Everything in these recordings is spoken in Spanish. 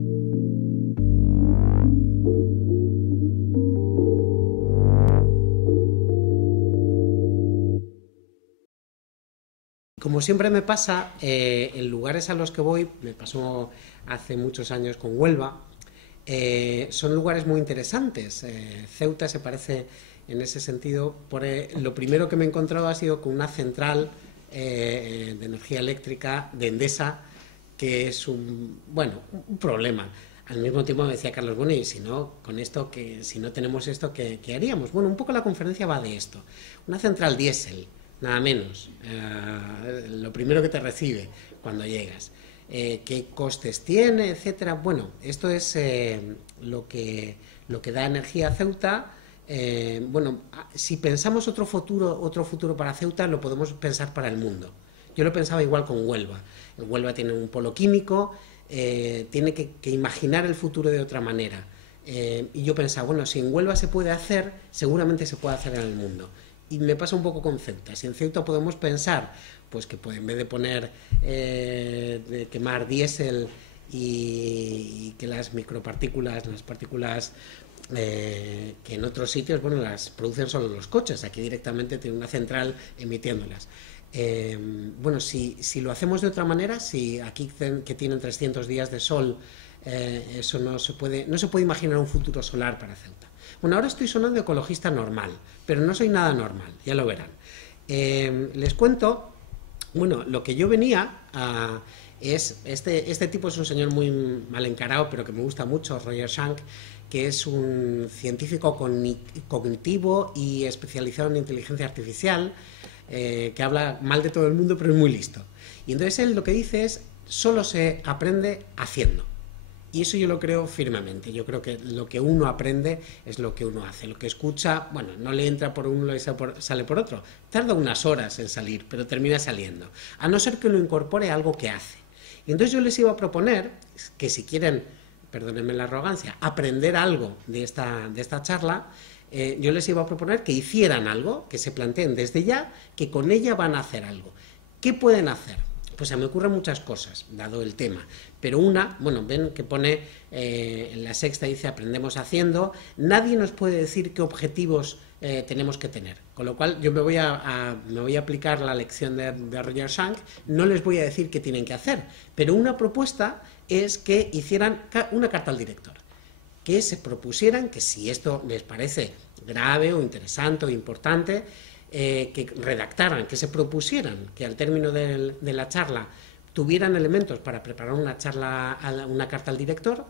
Como siempre me pasa, en lugares a los que voy, me pasó hace muchos años con Huelva, son lugares muy interesantes. Ceuta se parece en ese sentido. Lo primero que me he encontrado ha sido con una central de energía eléctrica de Endesa, que es bueno, un problema. Al mismo tiempo me decía Carlos, bueno, y si no, con esto, que si no tenemos esto, ¿qué haríamos? Bueno, un poco la conferencia va de esto. Una central diésel, nada menos. Lo primero que te recibe cuando llegas. Qué costes tiene, etcétera. Bueno, esto es lo que da energía a Ceuta. Bueno, si pensamos otro futuro para Ceuta, lo podemos pensar para el mundo. Yo lo pensaba igual con Huelva. Huelva tiene un polo químico, tiene que imaginar el futuro de otra manera. Y yo pensaba, bueno, si en Huelva se puede hacer, seguramente se puede hacer en el mundo. Y me pasa un poco con Ceuta. Si en Ceuta podemos pensar, pues que en vez de poner, de quemar diésel y que las micropartículas, las partículas que en otros sitios, bueno, las producen solo los coches, aquí directamente tiene una central emitiéndolas. Bueno, si lo hacemos de otra manera, si aquí que tienen 300 días de sol, eso no se puede imaginar un futuro solar para Ceuta. Bueno, ahora estoy sonando ecologista normal, pero no soy nada normal, ya lo verán. Les cuento, bueno, lo que yo venía es, este tipo es un señor muy mal encarado, pero que me gusta mucho, Roger Schank, que es un científico cognitivo y especializado en inteligencia artificial, que habla mal de todo el mundo, pero es muy listo. Y entonces él lo que dice es, solo se aprende haciendo. Y eso yo lo creo firmemente. Yo creo que lo que uno aprende es lo que uno hace. Lo que escucha, bueno, no le entra por uno y sale por otro. Tarda unas horas en salir, pero termina saliendo. A no ser que lo incorpore a algo que hace. Y entonces yo les iba a proponer que si quieren, perdónenme la arrogancia, aprender algo de esta charla, yo les iba a proponer que hicieran algo, que se planteen desde ya que con ella van a hacer algo. ¿Qué pueden hacer? Pues se me ocurren muchas cosas, dado el tema. Pero una, bueno, ven que pone en la sexta, dice aprendemos haciendo. Nadie nos puede decir qué objetivos tenemos que tener. Con lo cual yo me voy a aplicar la lección de Roger Schank. No les voy a decir qué tienen que hacer. Pero una propuesta es que hicieran una carta al director. Que se propusieran que si esto les parece grave o interesante o importante, que redactaran, que se propusieran, que al término de la charla tuvieran elementos para preparar una carta al director,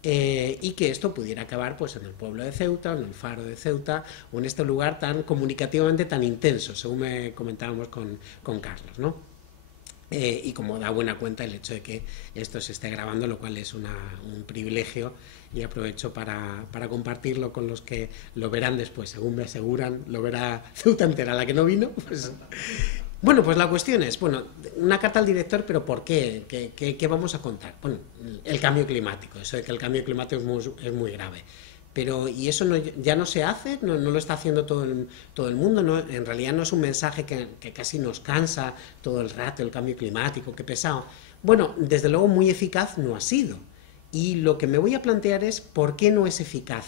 y que esto pudiera acabar pues en el pueblo de Ceuta, en el faro de Ceuta, o en este lugar tan comunicativamente tan intenso, según me comentábamos con Carlos, ¿no? Y como da buena cuenta el hecho de que esto se esté grabando, lo cual es un privilegio, y aprovecho para compartirlo con los que lo verán después, según me aseguran, lo verá Ceuta entera, la que no vino. Pues, bueno, pues la cuestión es, bueno, una carta al director, pero ¿por qué? ¿Qué vamos a contar? Bueno, el cambio climático, eso de que el cambio climático es muy grave. Pero, y eso ya no se hace, no lo está haciendo todo el mundo, ¿no? En realidad no es un mensaje que casi nos cansa todo el rato, el cambio climático, qué pesado. Bueno, desde luego muy eficaz no ha sido. Y lo que me voy a plantear es por qué no es eficaz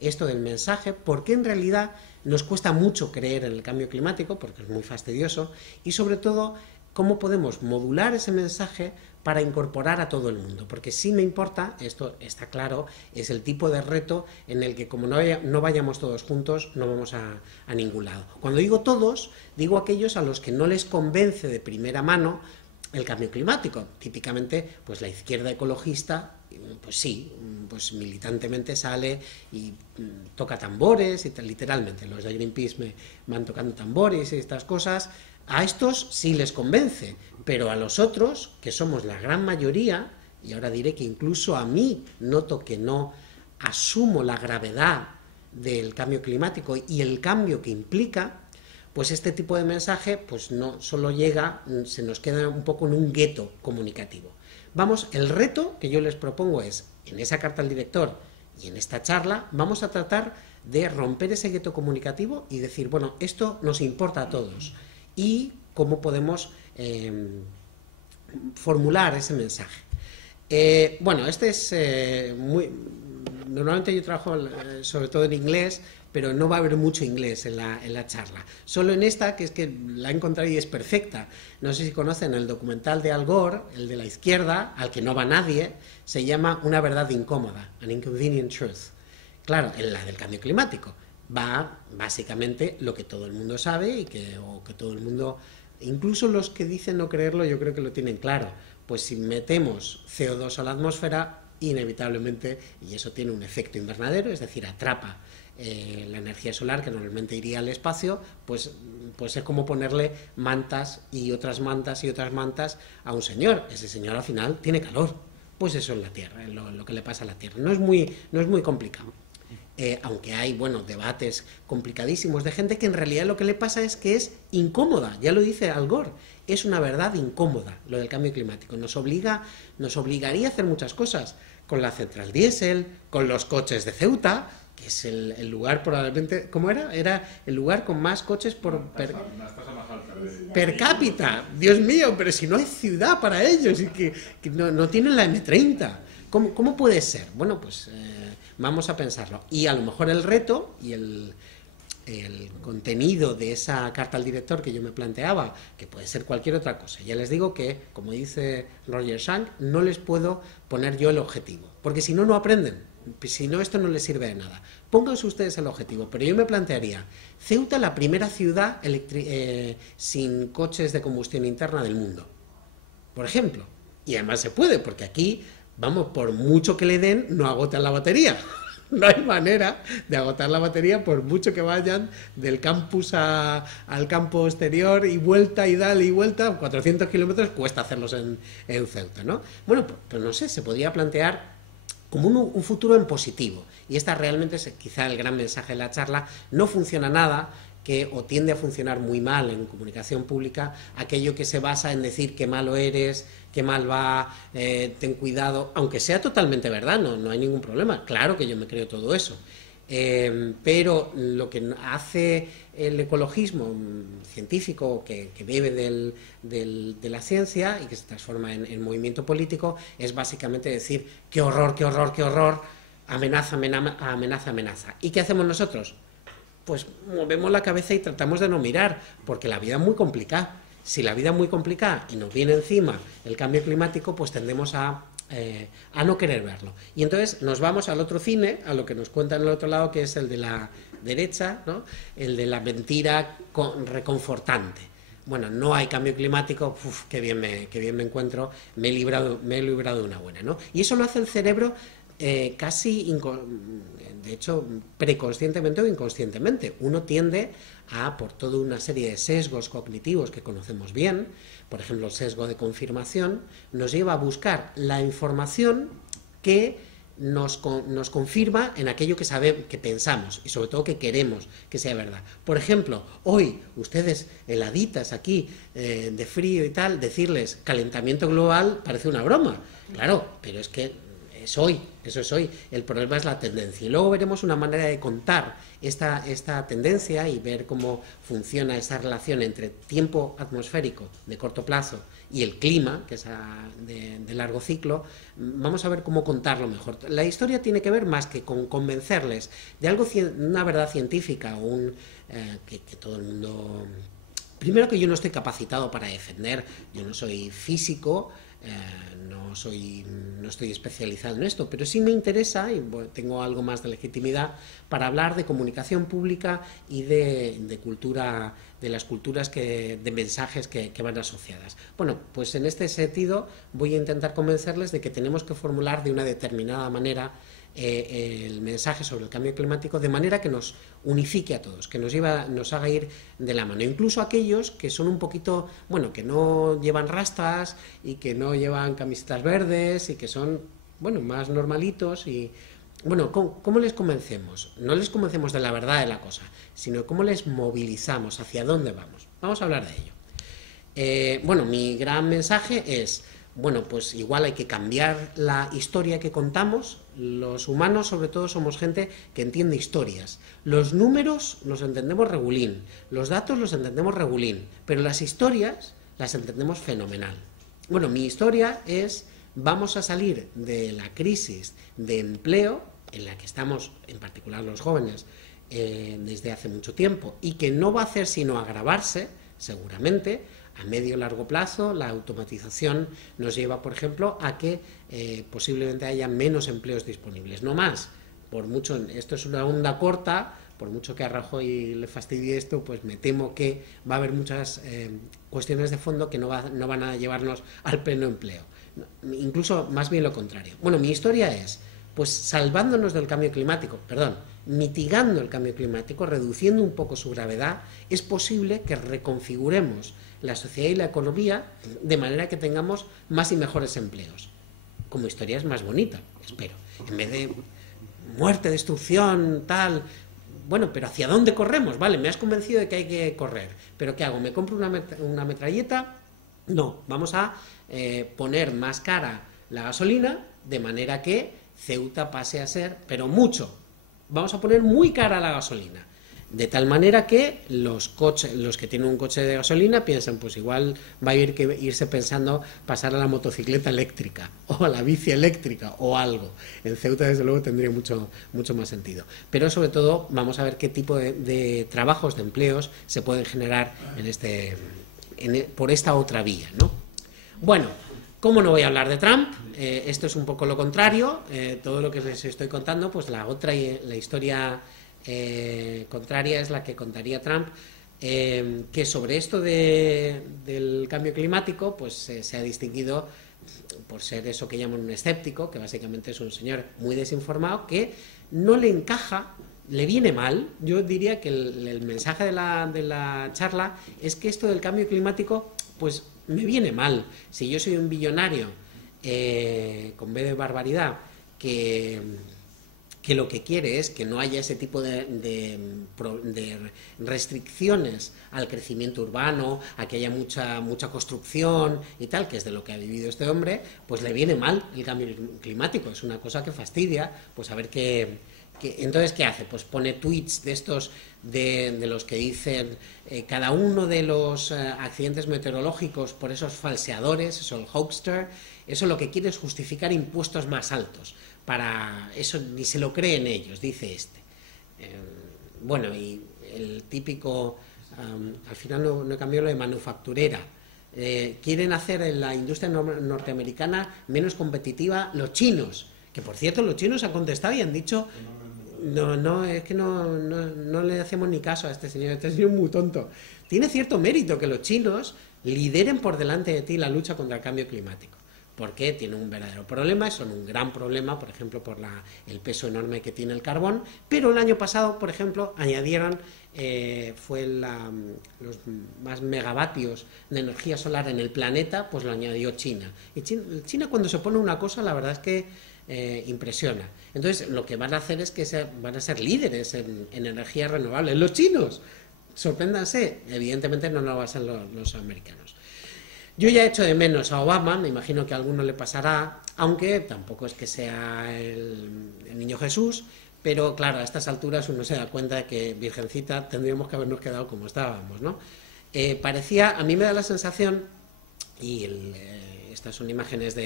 esto del mensaje, por qué en realidad nos cuesta mucho creer en el cambio climático, porque es muy fastidioso, y sobre todo cómo podemos modular ese mensaje para incorporar a todo el mundo, porque sí me importa, esto está claro, es el tipo de reto en el que como no vayamos todos juntos, no vamos a ningún lado. Cuando digo todos, digo aquellos a los que no les convence de primera mano el cambio climático. Típicamente, pues la izquierda ecologista, pues sí, pues militantemente sale y toca tambores, y literalmente, los de Greenpeace me van tocando tambores y estas cosas. A estos sí les convence, pero a los otros, que somos la gran mayoría, y ahora diré que incluso a mí noto que no asumo la gravedad del cambio climático y el cambio que implica, pues este tipo de mensaje pues no solo llega, se nos queda un poco en un gueto comunicativo. Vamos, el reto que yo les propongo es, en esa carta al director y en esta charla, vamos a tratar de romper ese gueto comunicativo y decir, bueno, esto nos importa a todos, y cómo podemos formular ese mensaje. Bueno, este es muy... Normalmente yo trabajo sobre todo en inglés, pero no va a haber mucho inglés en la charla. Solo en esta, que es que la he encontrado y es perfecta. No sé si conocen el documental de Al Gore, el de la izquierda, al que no va nadie, se llama Una verdad incómoda, An Inconvenient Truth. Claro, en la del cambio climático. Va básicamente lo que todo el mundo sabe o que todo el mundo, incluso los que dicen no creerlo, yo creo que lo tienen claro. Pues si metemos CO2 a la atmósfera, inevitablemente, y eso tiene un efecto invernadero, es decir, atrapa la energía solar que normalmente iría al espacio, pues es como ponerle mantas y otras mantas y otras mantas a un señor. Ese señor al final tiene calor. Pues eso es la Tierra, es lo que le pasa a la Tierra. No es muy complicado. Aunque hay, bueno, debates complicadísimos de gente que en realidad lo que le pasa es que es incómoda, ya lo dice Al Gore, es una verdad incómoda lo del cambio climático, nos obligaría a hacer muchas cosas, con la central diésel, con los coches de Ceuta, que es el lugar probablemente, ¿cómo era? Era el lugar con más coches per cápita, Dios mío, pero si no hay ciudad para ellos y que no tienen la M30, ¿cómo puede ser? Bueno, pues... vamos a pensarlo. Y a lo mejor el reto y el contenido de esa carta al director que yo me planteaba, que puede ser cualquier otra cosa. Ya les digo que, como dice Roger Schank, no les puedo poner yo el objetivo, porque si no, no aprenden. Si no, esto no les sirve de nada. Pónganse ustedes el objetivo, pero yo me plantearía, Ceuta, la primera ciudad sin coches de combustión interna del mundo, por ejemplo. Y además se puede, porque aquí... vamos, por mucho que le den, no agotan la batería. No hay manera de agotar la batería por mucho que vayan del campus al campo exterior y vuelta y dale y vuelta, 400 kilómetros cuesta hacerlos en Ceuta, ¿no? Bueno, pues no sé, se podría plantear como un futuro en positivo. Y esta realmente es quizá el gran mensaje de la charla. No funciona nada o tiende a funcionar muy mal en comunicación pública, aquello que se basa en decir qué malo eres, qué mal va, ten cuidado, aunque sea totalmente verdad, no hay ningún problema, claro que yo me creo todo eso, pero lo que hace el ecologismo científico que bebe de la ciencia y que se transforma en movimiento político es básicamente decir qué horror, qué horror, qué horror, amenaza, amenaza, amenaza. ¿Y qué hacemos nosotros? Pues movemos la cabeza y tratamos de no mirar, porque la vida es muy complicada. Si la vida es muy complicada y nos viene encima el cambio climático, pues tendemos a no querer verlo. Y entonces nos vamos al otro cine, a lo que nos cuentan al otro lado, que es el de la derecha, ¿no? El de la mentira reconfortante. Bueno, no hay cambio climático, qué bien me encuentro, me he librado de una buena, ¿no? Y eso lo hace el cerebro casi, de hecho, preconscientemente o inconscientemente. Uno tiende por toda una serie de sesgos cognitivos que conocemos bien, por ejemplo, el sesgo de confirmación, nos lleva a buscar la información que nos confirma en aquello que pensamos y sobre todo que queremos que sea verdad. Por ejemplo, hoy, ustedes heladitas aquí, de frío y tal, decirles calentamiento global parece una broma. Claro, pero es que eso es hoy. El problema es la tendencia. Y luego veremos una manera de contar esta tendencia y ver cómo funciona esa relación entre tiempo atmosférico de corto plazo y el clima, que es de largo ciclo. Vamos a ver cómo contarlo mejor. La historia tiene que ver más que con convencerles de algo, una verdad científica o que todo el mundo... Primero, que yo no estoy capacitado para defender, yo no soy físico, no estoy especializado en esto, pero sí me interesa y tengo algo más de legitimidad para hablar de comunicación pública y de cultura, de las culturas de mensajes que van asociadas. Bueno, pues en este sentido voy a intentar convencerles de que tenemos que formular de una determinada manera el mensaje sobre el cambio climático de manera que nos unifique a todos, que nos haga ir de la mano, incluso aquellos que son un poquito, bueno, que no llevan rastas y que no llevan camisetas verdes y que son, bueno, más normalitos y, bueno, ¿cómo les convencemos? No les convencemos de la verdad de la cosa, sino cómo les movilizamos, hacia dónde vamos. Vamos a hablar de ello. Bueno, mi gran mensaje es... Bueno, pues igual hay que cambiar la historia que contamos. Los humanos, sobre todo, somos gente que entiende historias. Los números los entendemos regulín, los datos los entendemos regulín, pero las historias las entendemos fenomenal. Bueno, mi historia es vamos a salir de la crisis de empleo en la que estamos, en particular los jóvenes, desde hace mucho tiempo, y que no va a hacer sino agravarse, seguramente, a medio y largo plazo. La automatización nos lleva, por ejemplo, a que posiblemente haya menos empleos disponibles, no más. Por mucho, esto es una onda corta, por mucho que a Rajoy le fastidie esto, pues me temo que va a haber muchas cuestiones de fondo que no van a llevarnos al pleno empleo. Incluso más bien lo contrario. Bueno, mi historia es, pues salvándonos del cambio climático, mitigando el cambio climático, reduciendo un poco su gravedad, es posible que reconfiguremos la sociedad y la economía de manera que tengamos más y mejores empleos. Como historia es más bonita, espero. En vez de muerte, destrucción, tal. Bueno, pero ¿hacia dónde corremos? Vale, me has convencido de que hay que correr. ¿Pero qué hago? ¿Me compro una metralleta? No, vamos a poner más cara la gasolina, de manera que Ceuta pase a ser, pero mucho, vamos a poner muy cara la gasolina, de tal manera que los que tienen un coche de gasolina piensan, pues igual va a haber que irse pensando pasar a la motocicleta eléctrica o a la bici eléctrica o algo. En Ceuta desde luego tendría mucho más sentido, pero sobre todo vamos a ver qué tipo de trabajos, de empleos se pueden generar por esta otra vía, ¿no? Bueno, ¿cómo no voy a hablar de Trump? Esto es un poco lo contrario, todo lo que les estoy contando, pues la historia contraria es la que contaría Trump, que sobre esto del cambio climático, pues se ha distinguido por ser eso que llaman un escéptico, que básicamente es un señor muy desinformado, que no le encaja, le viene mal. Yo diría que el mensaje de la charla es que esto del cambio climático, pues me viene mal. Si yo soy un billonario con B de barbaridad que lo que quiere es que no haya ese tipo de restricciones al crecimiento urbano, a que haya mucha construcción y tal, que es de lo que ha vivido este hombre, pues le viene mal el cambio climático. Es una cosa que fastidia, pues a ver entonces, ¿qué hace? Pues pone tweets de estos de los que dicen cada uno de los accidentes meteorológicos por esos falseadores, eso el hoaxster, eso lo que quiere es justificar impuestos más altos. Para eso ni se lo creen ellos, dice este. Bueno, y el típico, al final no he cambiado lo de manufacturera. Quieren hacer en la industria norteamericana menos competitiva los chinos, que por cierto los chinos han contestado y han dicho es que no le hacemos ni caso a este señor es muy tonto. Tiene cierto mérito que los chinos lideren por delante de ti la lucha contra el cambio climático, porque tiene un verdadero problema, son un gran problema, por ejemplo, por el peso enorme que tiene el carbón, pero el año pasado, por ejemplo, añadieron, los más megavatios de energía solar en el planeta, pues lo añadió China. Y China cuando se pone una cosa, la verdad es que impresiona. Entonces, lo que van a hacer es que van a ser líderes en energías renovables. Los chinos, sorpréndanse, evidentemente no lo van a ser los americanos. Yo ya echo de menos a Obama, me imagino que a alguno le pasará, aunque tampoco es que sea el niño Jesús, pero claro, a estas alturas uno se da cuenta de que, virgencita, tendríamos que habernos quedado como estábamos, ¿no? A mí me da la sensación, y estas son imágenes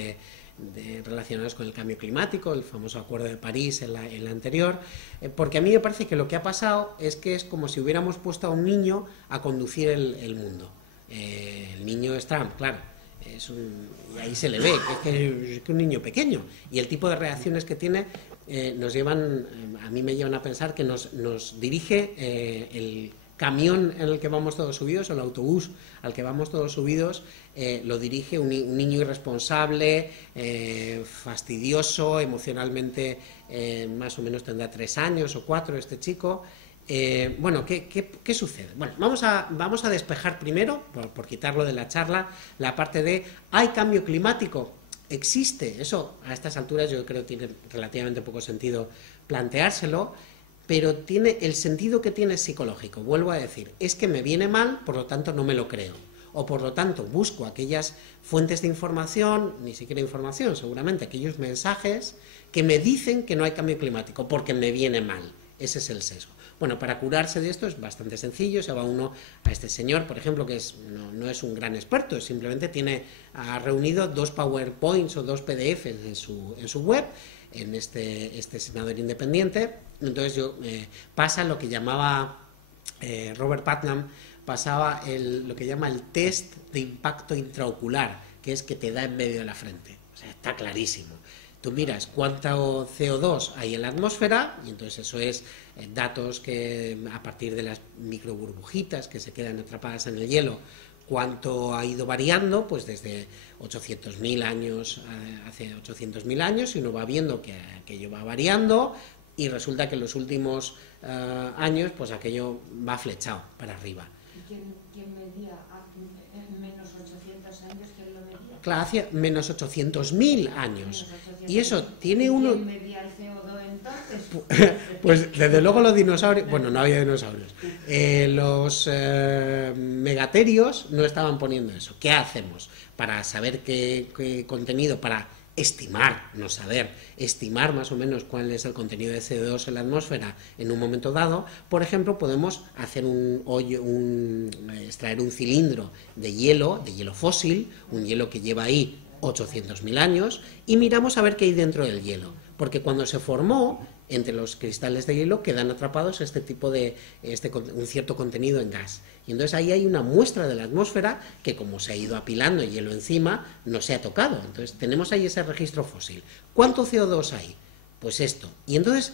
relacionadas con el cambio climático, el famoso Acuerdo de París en la anterior, porque a mí me parece que lo que ha pasado es que es como si hubiéramos puesto a un niño a conducir el mundo. El niño es Trump, claro, y ahí se le ve que es un niño pequeño, y el tipo de reacciones que tiene a mí me llevan a pensar que nos dirige el camión en el que vamos todos subidos, o el autobús al que vamos todos subidos, lo dirige un niño irresponsable, fastidioso, emocionalmente, más o menos tendrá 3 años o 4 este chico. Bueno, ¿qué sucede? Bueno, vamos a despejar primero, por quitarlo de la charla, la parte de ¿hay cambio climático? Existe, eso a estas alturas yo creo que tiene relativamente poco sentido planteárselo, pero el sentido que tiene es psicológico. Vuelvo a decir, es que me viene mal, por lo tanto no me lo creo, o por lo tanto busco aquellas fuentes de información, ni siquiera información, seguramente aquellos mensajes que me dicen que no hay cambio climático, porque me viene mal. Ese es el sesgo. Bueno, para curarse de esto es bastante sencillo. Se va uno a este señor, por ejemplo, que no es un gran experto, simplemente ha reunido 2 PowerPoints o 2 PDFs en su web, en este senador independiente. Entonces pasa lo que llamaba Robert Putnam, pasaba lo que llama el test de impacto intraocular, que es que te da en medio de la frente. O sea, está clarísimo. Tú miras cuánto CO2 hay en la atmósfera, y entonces eso es datos que a partir de las microburbujitas que se quedan atrapadas en el hielo, cuánto ha ido variando, pues desde 800.000 años, hace 800.000 años, y uno va viendo que aquello va variando, y resulta que en los últimos años, pues aquello va flechado para arriba. ¿Y quién medía en menos 800 años? ¿Quién lo medía? Claro, hacia menos 800.000 años. Y eso tiene uno... ¿Quién medía el CO2 entonces? Pues desde luego los dinosaurios... Bueno, no había dinosaurios. Los megaterios no estaban poniendo eso. ¿Qué hacemos para saber qué contenido, para estimar, no saber, estimar más o menos cuál es el contenido de CO2 en la atmósfera en un momento dado? Por ejemplo, podemos hacer extraer un cilindro de hielo fósil, un hielo que lleva ahí 800.000 años, y miramos a ver qué hay dentro del hielo, porque cuando se formó, entre los cristales de hielo quedan atrapados un cierto contenido en gas, y entonces ahí hay una muestra de la atmósfera que, como se ha ido apilando hielo encima, no se ha tocado. Entonces tenemos ahí ese registro fósil. ¿Cuánto CO2 hay? Pues esto. Y entonces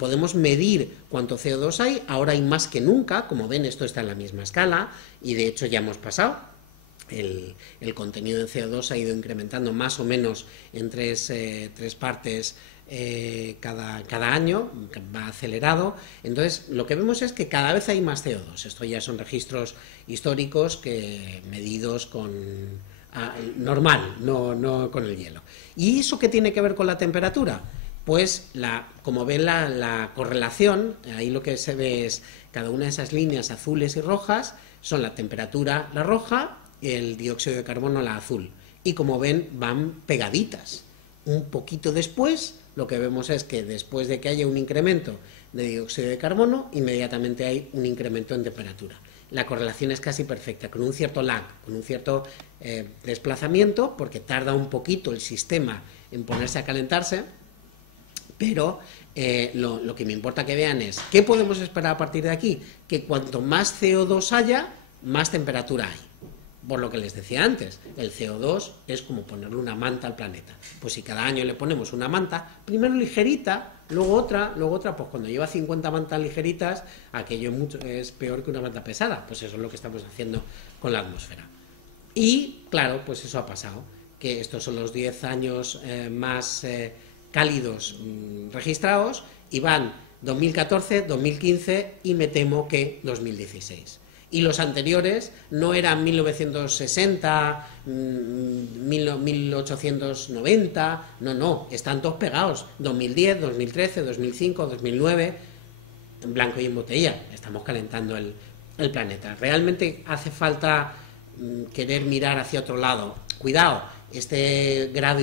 podemos medir cuánto CO2 hay. Ahora hay más que nunca. Como ven, esto está en la misma escala, y de hecho ya hemos pasado. El contenido de CO2 ha ido incrementando más o menos en tres partes cada año, va acelerado. Entonces lo que vemos es que cada vez hay más CO2. Esto ya son registros históricos medidos con normal, no con el hielo. ¿Y eso qué tiene que ver con la temperatura? Pues como ven la correlación, ahí lo que se ve es cada una de esas líneas azules y rojas son la temperatura, la roja, el dióxido de carbono, la azul, y como ven van pegaditas. Un poquito después lo que vemos es que después de que haya un incremento de dióxido de carbono, inmediatamente hay un incremento en temperatura. La correlación es casi perfecta, con un cierto lag, con un cierto desplazamiento, porque tarda un poquito el sistema en ponerse a calentarse, pero lo que me importa que vean es ¿qué podemos esperar a partir de aquí? Que cuanto más CO2 haya, más temperatura hay. Por lo que les decía antes, el CO2 es como ponerle una manta al planeta. Pues si cada año le ponemos una manta, primero ligerita, luego otra, pues cuando lleva 50 mantas ligeritas, aquello es peor que una manta pesada. Pues eso es lo que estamos haciendo con la atmósfera. Y claro, pues eso ha pasado, que estos son los 10 años más cálidos registrados, y van 2014, 2015 y me temo que 2016. Y los anteriores no eran 1960, 1890, no, están todos pegados, 2010, 2013, 2005, 2009, en blanco y en botella, estamos calentando el planeta. Realmente hace falta querer mirar hacia otro lado. Cuidado, este 1,5 grados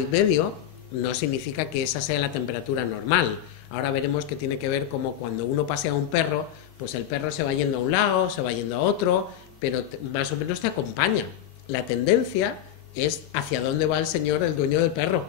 no significa que esa sea la temperatura normal. Ahora veremos que tiene que ver como cuando uno pasea a un perro, pues el perro se va yendo a un lado, se va yendo a otro, pero más o menos te acompaña. La tendencia es hacia dónde va el señor, el dueño del perro.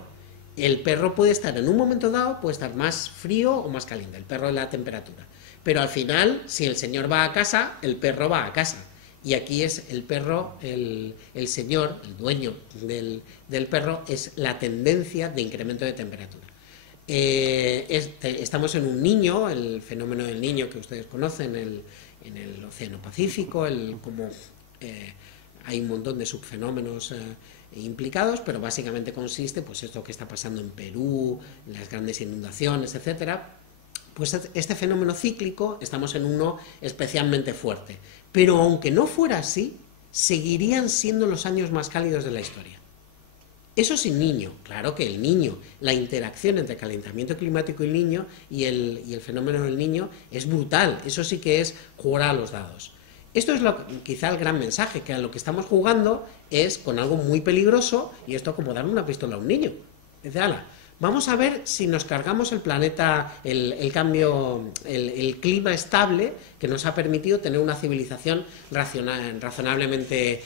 El perro puede estar en un momento dado, puede estar más frío o más caliente, el perro es la temperatura. Pero al final, si el señor va a casa, el perro va a casa. Y aquí es el perro, el señor, el dueño del perro, es la tendencia de incremento de temperatura. Estamos en un niño, el fenómeno del niño que ustedes conocen en el Océano Pacífico, hay un montón de subfenómenos implicados, pero básicamente consiste, pues esto que está pasando en Perú, las grandes inundaciones, etcétera. Pues este fenómeno cíclico estamos en uno especialmente fuerte, pero aunque no fuera así, seguirían siendo los años más cálidos de la historia. Eso sin niño. Claro que el niño, la interacción entre calentamiento climático y el niño y el fenómeno del niño es brutal. Eso sí que es jugar a los dados. Esto es quizá el gran mensaje, que a lo que estamos jugando es con algo muy peligroso, y esto como darle una pistola a un niño. Dice, ala, vamos a ver si nos cargamos el planeta, el clima estable que nos ha permitido tener una civilización razonablemente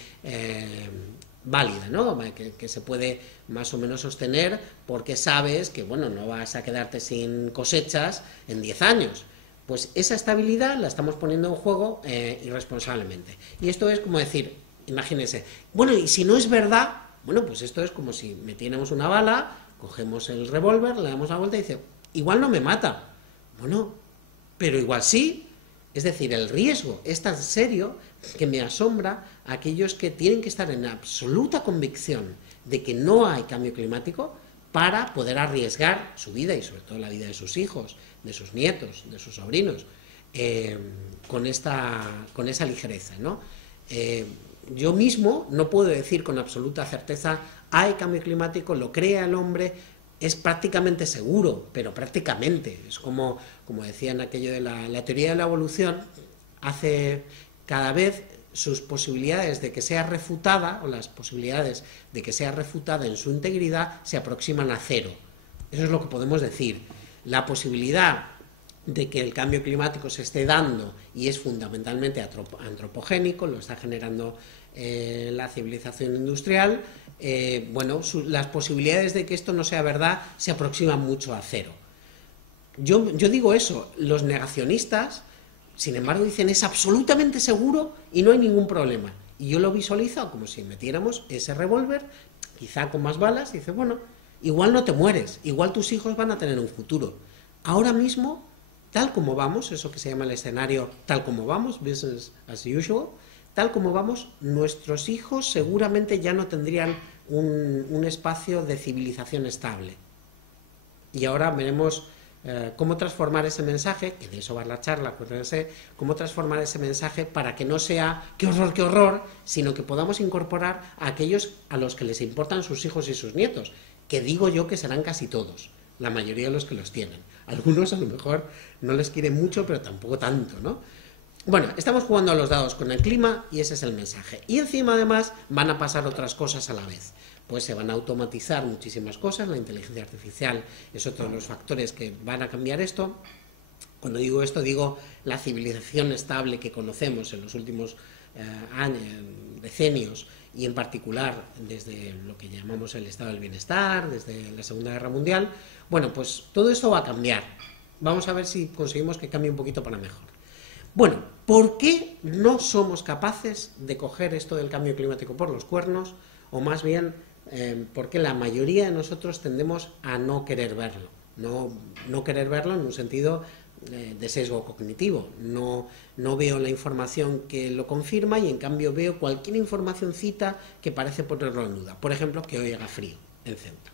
válida, ¿no? Que se puede más o menos sostener, porque sabes que, bueno, no vas a quedarte sin cosechas en 10 años. Pues esa estabilidad la estamos poniendo en juego irresponsablemente. Y esto es como decir, imagínense, bueno, y si no es verdad, bueno, pues esto es como si metiéramos una bala, cogemos el revólver, le damos la vuelta y dice, igual no me mata. Bueno, pero igual sí. Es decir, el riesgo es tan serio que me asombra a aquellos que tienen que estar en absoluta convicción de que no hay cambio climático para poder arriesgar su vida y sobre todo la vida de sus hijos, de sus nietos, de sus sobrinos, con esa ligereza, ¿no? Yo mismo no puedo decir con absoluta certeza, hay cambio climático, lo crea el hombre, es prácticamente seguro, pero prácticamente, es como decían aquello de la teoría de la evolución, hace cada vez sus posibilidades de que sea refutada, o las posibilidades de que sea refutada en su integridad, se aproximan a cero. Eso es lo que podemos decir. La posibilidad de que el cambio climático se esté dando y es fundamentalmente antropogénico, lo está generando la civilización industrial, bueno, las posibilidades de que esto no sea verdad se aproximan mucho a cero. Yo digo eso, los negacionistas, sin embargo, dicen es absolutamente seguro y no hay ningún problema. Y yo lo visualizo como si metiéramos ese revólver, quizá con más balas, y dice, bueno, igual no te mueres, igual tus hijos van a tener un futuro. Ahora mismo, tal como vamos, eso que se llama el escenario tal como vamos, business as usual, tal como vamos, nuestros hijos seguramente ya no tendrían un espacio de civilización estable. Y ahora veremos cómo transformar ese mensaje, que de eso va la charla, acuérdense, cómo transformar ese mensaje para que no sea qué horror, sino que podamos incorporar a aquellos a los que les importan sus hijos y sus nietos, que digo yo que serán casi todos, la mayoría de los que los tienen. Algunos a lo mejor no les quieren mucho, pero tampoco tanto, ¿no? Bueno, estamos jugando a los dados con el clima y ese es el mensaje. Y encima, además, van a pasar otras cosas a la vez. Pues se van a automatizar muchísimas cosas, la inteligencia artificial es otro de los factores que van a cambiar esto. Cuando digo esto, digo la civilización estable que conocemos en los últimos decenios, y en particular desde lo que llamamos el estado del bienestar, desde la Segunda Guerra Mundial. Bueno, pues todo esto va a cambiar. Vamos a ver si conseguimos que cambie un poquito para mejor. Bueno, ¿por qué no somos capaces de coger esto del cambio climático por los cuernos? O más bien, porque la mayoría de nosotros tendemos a no querer verlo. No querer verlo en un sentido de sesgo cognitivo. No veo la información que lo confirma y en cambio veo cualquier informacioncita que parece ponerlo en duda. Por ejemplo, que hoy haga frío en Ceuta.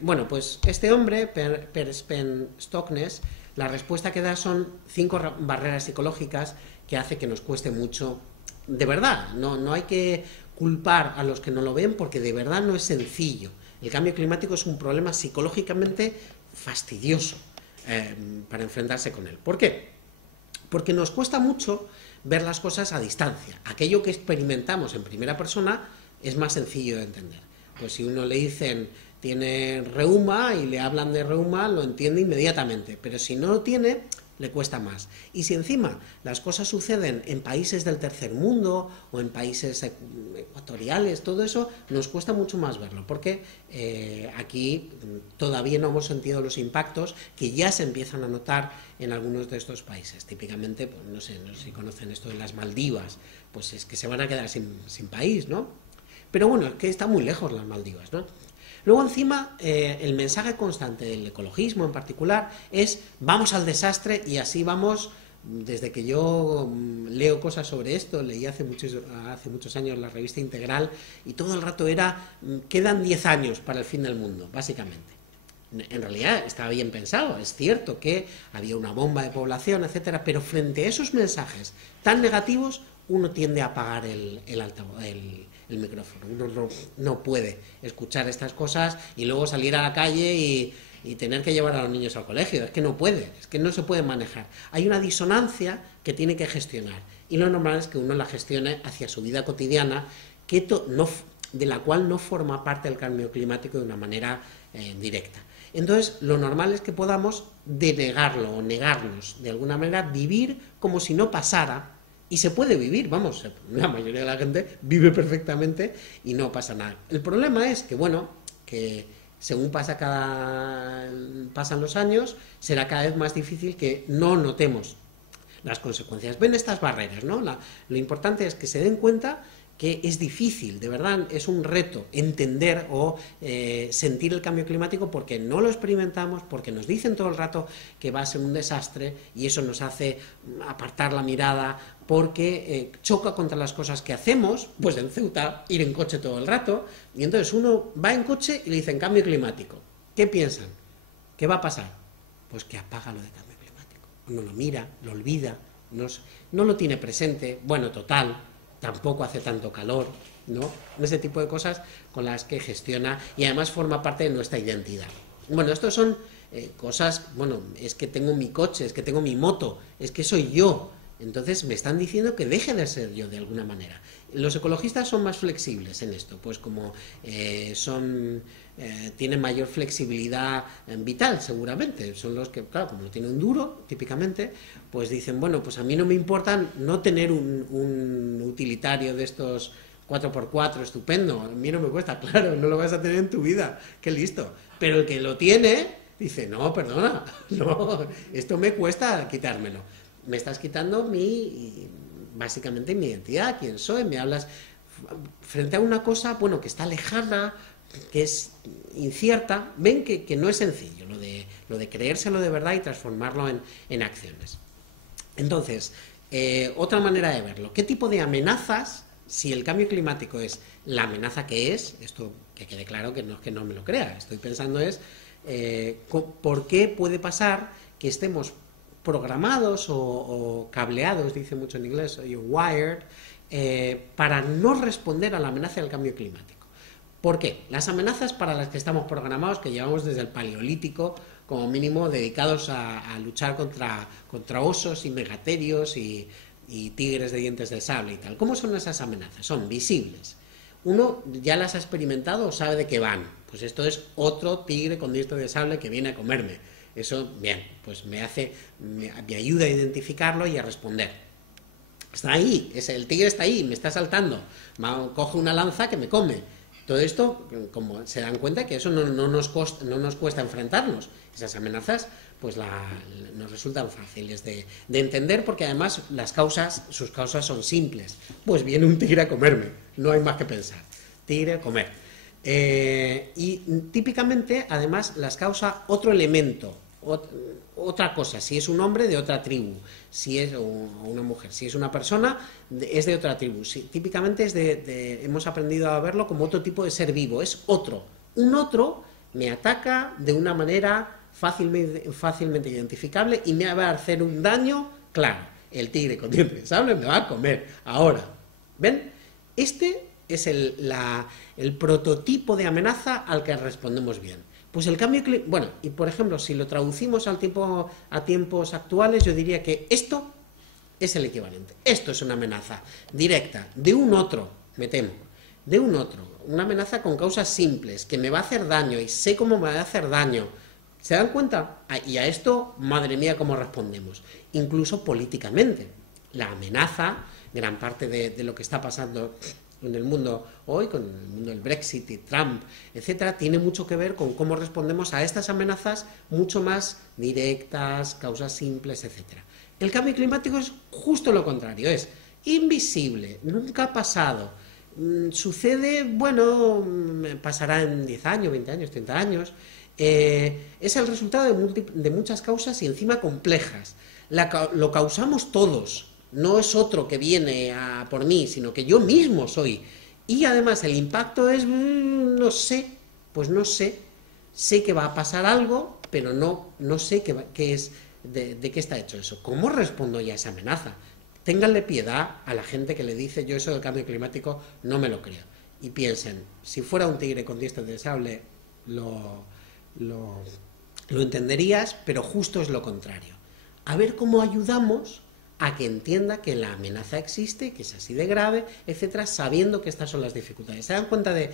Bueno, pues este hombre, Per Stoknes, la respuesta que da son 5 barreras psicológicas que hace que nos cueste mucho. De verdad, no hay que culpar a los que no lo ven porque de verdad no es sencillo. El cambio climático es un problema psicológicamente fastidioso para enfrentarse con él. ¿Por qué? Porque nos cuesta mucho ver las cosas a distancia. Aquello que experimentamos en primera persona es más sencillo de entender. Pues si uno le dicen tiene reuma y le hablan de reuma, lo entiende inmediatamente, pero si no lo tiene, le cuesta más. Y si encima las cosas suceden en países del tercer mundo o en países ecuatoriales, todo eso nos cuesta mucho más verlo, porque aquí todavía no hemos sentido los impactos que ya se empiezan a notar en algunos de estos países. Típicamente, pues, no sé si conocen esto de las Maldivas, pues es que se van a quedar sin país, ¿no? Pero bueno, es que está muy lejos las Maldivas, ¿no? Luego encima, el mensaje constante del ecologismo en particular es vamos al desastre y así vamos. Desde que yo leo cosas sobre esto, leí hace muchos años la revista Integral y todo el rato era quedan 10 años para el fin del mundo, básicamente. En realidad estaba bien pensado, es cierto que había una bomba de población, etcétera, pero frente a esos mensajes tan negativos uno tiende a apagar el micrófono. Uno no puede escuchar estas cosas y luego salir a la calle y tener que llevar a los niños al colegio. Es que no puede, es que no se puede manejar. Hay una disonancia que tiene que gestionar y lo normal es que uno la gestione hacia su vida cotidiana, de la cual no forma parte el cambio climático de una manera directa. Entonces, lo normal es que podamos denegarlo o negarnos, de alguna manera, vivir como si no pasara. Y se puede vivir, vamos, la mayoría de la gente vive perfectamente y no pasa nada. El problema es que, bueno, que según pasan los años, será cada vez más difícil que no notemos las consecuencias. Ven estas barreras, ¿no? Lo importante es que se den cuenta que es difícil, de verdad, es un reto entender o sentir el cambio climático porque no lo experimentamos, porque nos dicen todo el rato que va a ser un desastre y eso nos hace apartar la mirada, porque choca contra las cosas que hacemos, pues en Ceuta ir en coche todo el rato, y entonces uno va en coche y le dicen cambio climático. ¿Qué piensan? ¿Qué va a pasar? Pues que apaga lo de cambio climático. Uno lo mira, lo olvida, no lo tiene presente, bueno, total, tampoco hace tanto calor, ¿no? Ese tipo de cosas con las que gestiona y además forma parte de nuestra identidad. Bueno, estos son cosas, bueno, es que tengo mi coche, es que tengo mi moto, es que soy yo. Entonces me están diciendo que deje de ser yo de alguna manera. Los ecologistas son más flexibles en esto, pues como tienen mayor flexibilidad vital seguramente, son los que, claro, como lo tienen duro típicamente, pues dicen, bueno, pues a mí no me importa no tener un utilitario de estos 4x4 estupendo, a mí no me cuesta, claro, no lo vas a tener en tu vida, qué listo, pero el que lo tiene dice, no, perdona, no, esto me cuesta quitármelo. Me estás quitando básicamente mi identidad, quién soy, me hablas frente a una cosa, bueno, que está lejana, que es incierta. Ven que no es sencillo lo de creérselo de verdad y transformarlo en acciones. Entonces, otra manera de verlo, ¿qué tipo de amenazas, si el cambio climático es la amenaza que es, esto que quede claro que no es que no me lo crea, estoy pensando es, ¿por qué puede pasar que estemos programados o cableados, dice mucho en inglés, o wired, para no responder a la amenaza del cambio climático? ¿Por qué? Las amenazas para las que estamos programados, que llevamos desde el Paleolítico, como mínimo, dedicados a luchar contra osos y megaterios y tigres de dientes de sable y tal. ¿Cómo son esas amenazas? Son visibles. Uno ya las ha experimentado o sabe de qué van. Pues esto es otro tigre con dientes de sable que viene a comerme. Eso, bien, pues me ayuda a identificarlo y a responder. Está ahí, el tigre está ahí, me está saltando, coge una lanza que me come. Todo esto, como se dan cuenta que eso no nos cuesta enfrentarnos. Esas amenazas, pues nos resultan fáciles de entender porque además sus causas son simples. Pues viene un tigre a comerme, no hay más que pensar. Tigre a comer. Y típicamente, además, las causa otro elemento, otra cosa. Si es un hombre, de otra tribu, si es una mujer, si es una persona, es de otra tribu. Típicamente hemos aprendido a verlo como otro tipo de ser vivo, es otro. Un otro me ataca de una manera fácilmente identificable y me va a hacer un daño, claro. El tigre con dientes de sable me va a comer. Ahora, ¿ven? Este es el prototipo de amenaza al que respondemos bien. Pues el cambio climático, bueno, y por ejemplo, si lo traducimos a tiempos actuales, yo diría que esto es el equivalente. Esto es una amenaza directa de un otro, me temo, de un otro. Una amenaza con causas simples, que me va a hacer daño y sé cómo me va a hacer daño. ¿Se dan cuenta? Y a esto, madre mía, cómo respondemos. Incluso políticamente. La amenaza, gran parte de lo que está pasando en el mundo hoy, con el mundo del Brexit y Trump, etcétera, tiene mucho que ver con cómo respondemos a estas amenazas mucho más directas, causas simples, etcétera. El cambio climático es justo lo contrario, es invisible, nunca ha pasado, sucede, bueno, pasará en 10 años, 20 años, 30 años, es el resultado de muchas causas y encima complejas. Lo causamos todos. No es otro que viene por mí, sino que yo mismo soy. Y además el impacto es, no sé, pues no sé. Sé que va a pasar algo, pero no sé qué es, de qué está hecho eso. ¿Cómo respondo ya a esa amenaza? Ténganle piedad a la gente que le dice, yo eso del cambio climático no me lo creo. Y piensen, si fuera un tigre con dientes de sable, lo entenderías, pero justo es lo contrario. A ver cómo ayudamos a que entienda que la amenaza existe, que es así de grave, etcétera, sabiendo que estas son las dificultades. Se dan cuenta de,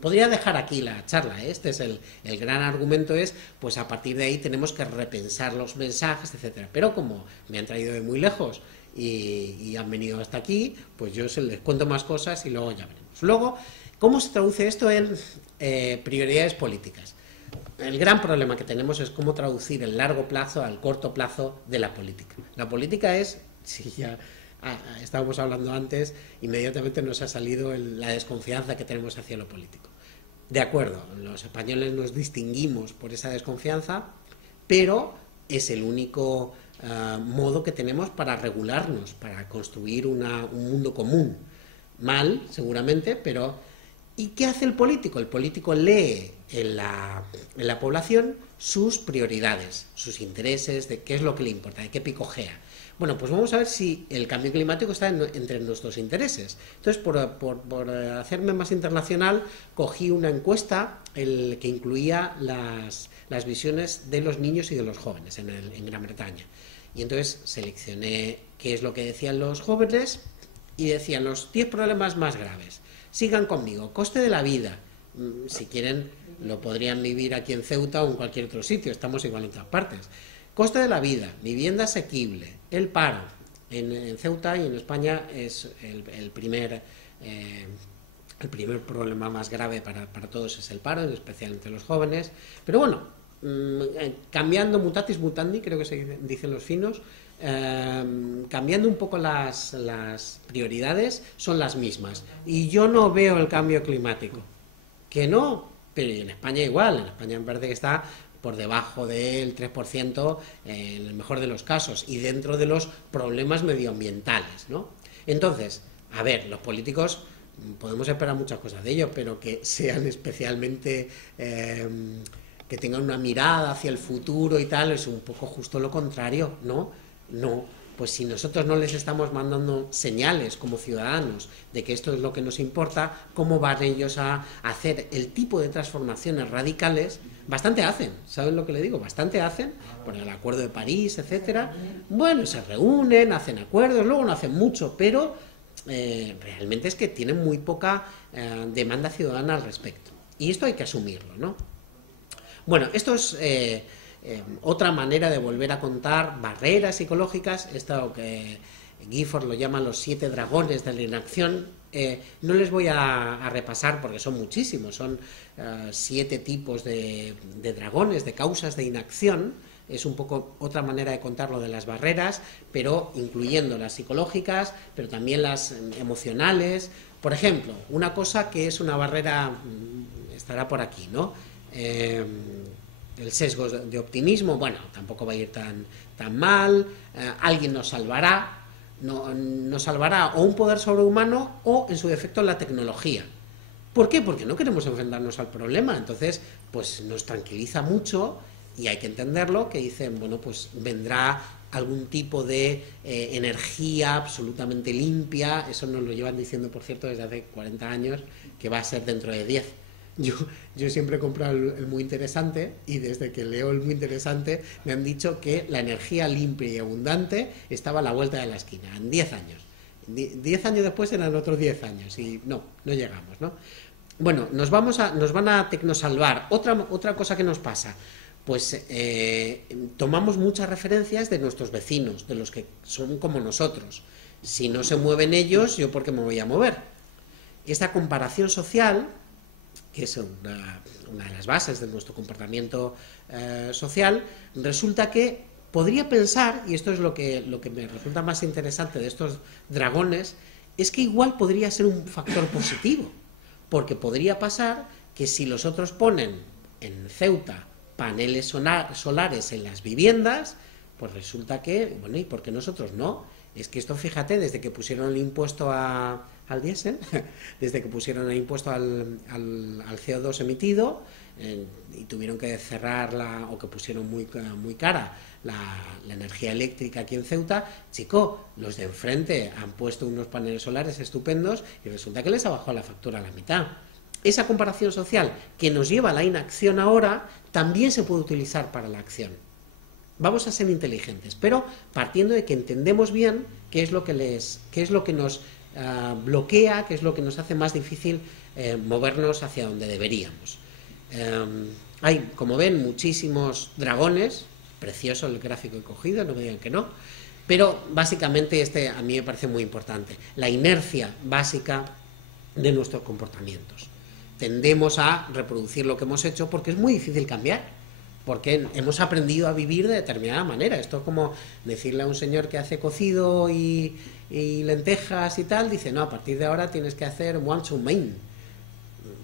podría dejar aquí la charla, este es el gran argumento, es, pues a partir de ahí tenemos que repensar los mensajes, etcétera. Pero como me han traído de muy lejos y han venido hasta aquí, pues yo les cuento más cosas y luego ya veremos. Luego, ¿cómo se traduce esto en prioridades políticas? El gran problema que tenemos es cómo traducir el largo plazo al corto plazo de la política. La política es, si ya estábamos hablando antes, inmediatamente nos ha salido la desconfianza que tenemos hacia lo político. De acuerdo, los españoles nos distinguimos por esa desconfianza, pero es el único modo que tenemos para regularnos, para construir un mundo común. Mal, seguramente, pero... ¿Y qué hace el político? El político lee en la población sus prioridades, sus intereses, de qué es lo que le importa, de qué picojea. Bueno, pues vamos a ver si el cambio climático está entre nuestros intereses. Entonces, por hacerme más internacional, cogí una encuesta que incluía las visiones de los niños y de los jóvenes en Gran Bretaña. Y entonces seleccioné qué es lo que decían los jóvenes y decían los 10 problemas más graves. Sigan conmigo, coste de la vida, si quieren lo podrían vivir aquí en Ceuta o en cualquier otro sitio, estamos igual en todas partes. Coste de la vida, vivienda asequible, el paro. En Ceuta y en España es el primer problema más grave para todos es el paro, en especial entre los jóvenes. Pero bueno, cambiando mutatis mutandi, creo que se dicen los finos, cambiando un poco las prioridades, son las mismas. Y yo no veo el cambio climático. Que no, pero en España igual. En España me parece que está por debajo del 3% en el mejor de los casos y dentro de los problemas medioambientales, ¿no? Entonces, a ver, los políticos podemos esperar muchas cosas de ellos, pero que sean especialmente... que tengan una mirada hacia el futuro y tal, es un poco justo lo contrario, ¿no? No, pues si nosotros no les estamos mandando señales como ciudadanos de que esto es lo que nos importa, ¿cómo van ellos a hacer el tipo de transformaciones radicales? Bastante hacen, ¿saben lo que le digo? Bastante hacen, por el Acuerdo de París, etcétera. Bueno, se reúnen, hacen acuerdos, luego no hacen mucho, pero realmente es que tienen muy poca demanda ciudadana al respecto. Y esto hay que asumirlo, ¿no? Bueno, esto es otra manera de volver a contar barreras psicológicas, esto que Gifford lo llama los 7 dragones de la inacción. No les voy a repasar porque son muchísimos, son 7 tipos de dragones, de causas de inacción. Es un poco otra manera de contar lo de las barreras, pero incluyendo las psicológicas, pero también las emocionales. Por ejemplo, una cosa que es una barrera, estará por aquí, ¿no? El sesgo de optimismo, bueno, tampoco va a ir tan mal, alguien nos salvará, nos salvará o un poder sobrehumano o, en su defecto, la tecnología. ¿Por qué? Porque no queremos enfrentarnos al problema, entonces, pues nos tranquiliza mucho y hay que entenderlo, que dicen, bueno, pues vendrá algún tipo de energía absolutamente limpia, eso nos lo llevan diciendo, por cierto, desde hace 40 años, que va a ser dentro de 10. Yo siempre he comprado el Muy Interesante y desde que leo el Muy Interesante me han dicho que la energía limpia y abundante estaba a la vuelta de la esquina, en 10 años. 10 años después eran otros 10 años y no llegamos, ¿no? Bueno, nos van a tecnosalvar. Otra cosa que nos pasa, pues tomamos muchas referencias de nuestros vecinos, de los que son como nosotros. Si no se mueven ellos, ¿yo por qué me voy a mover? Esta comparación social, que es una de las bases de nuestro comportamiento social, resulta que podría pensar, y esto es lo que me resulta más interesante de estos dragones, es que igual podría ser un factor positivo, porque podría pasar que si los otros ponen en Ceuta paneles solares en las viviendas, pues resulta que, bueno, ¿y por qué nosotros no? Es que esto, fíjate, desde que pusieron el impuesto al diésel, desde que pusieron el impuesto al CO2 emitido, y tuvieron que cerrar o que pusieron muy cara la energía eléctrica aquí en Ceuta, chico, los de enfrente han puesto unos paneles solares estupendos y resulta que les ha bajado la factura a la mitad. Esa comparación social que nos lleva a la inacción ahora también se puede utilizar para la acción. vamos a ser inteligentes, pero partiendo de que entendemos bien qué es lo que nos bloquea, qué es lo que nos hace más difícil movernos hacia donde deberíamos. Hay, como ven, muchísimos dragones, precioso el gráfico que he cogido, no me digan que no, pero básicamente este a mí me parece muy importante, la inercia básica de nuestros comportamientos. Tendemos a reproducir lo que hemos hecho porque es muy difícil cambiar, porque hemos aprendido a vivir de determinada manera. Esto es como decirle a un señor que hace cocido y lentejas y tal, dice, no, a partir de ahora tienes que hacer one to main.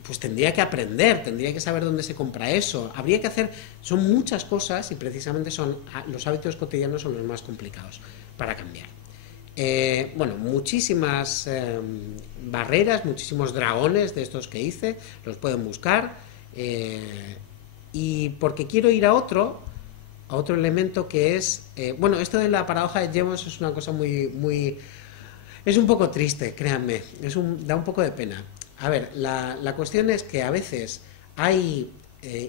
Pues tendría que aprender, tendría que saber dónde se compra eso, habría que hacer, son muchas cosas y precisamente los hábitos cotidianos son los más complicados para cambiar. Bueno, muchísimas barreras, muchísimos dragones de estos que hice, los pueden buscar, y porque quiero ir a otro elemento que es, bueno, esto de la paradoja de Jevons es una cosa es un poco triste, créanme, da un poco de pena. A ver, la cuestión es que a veces hay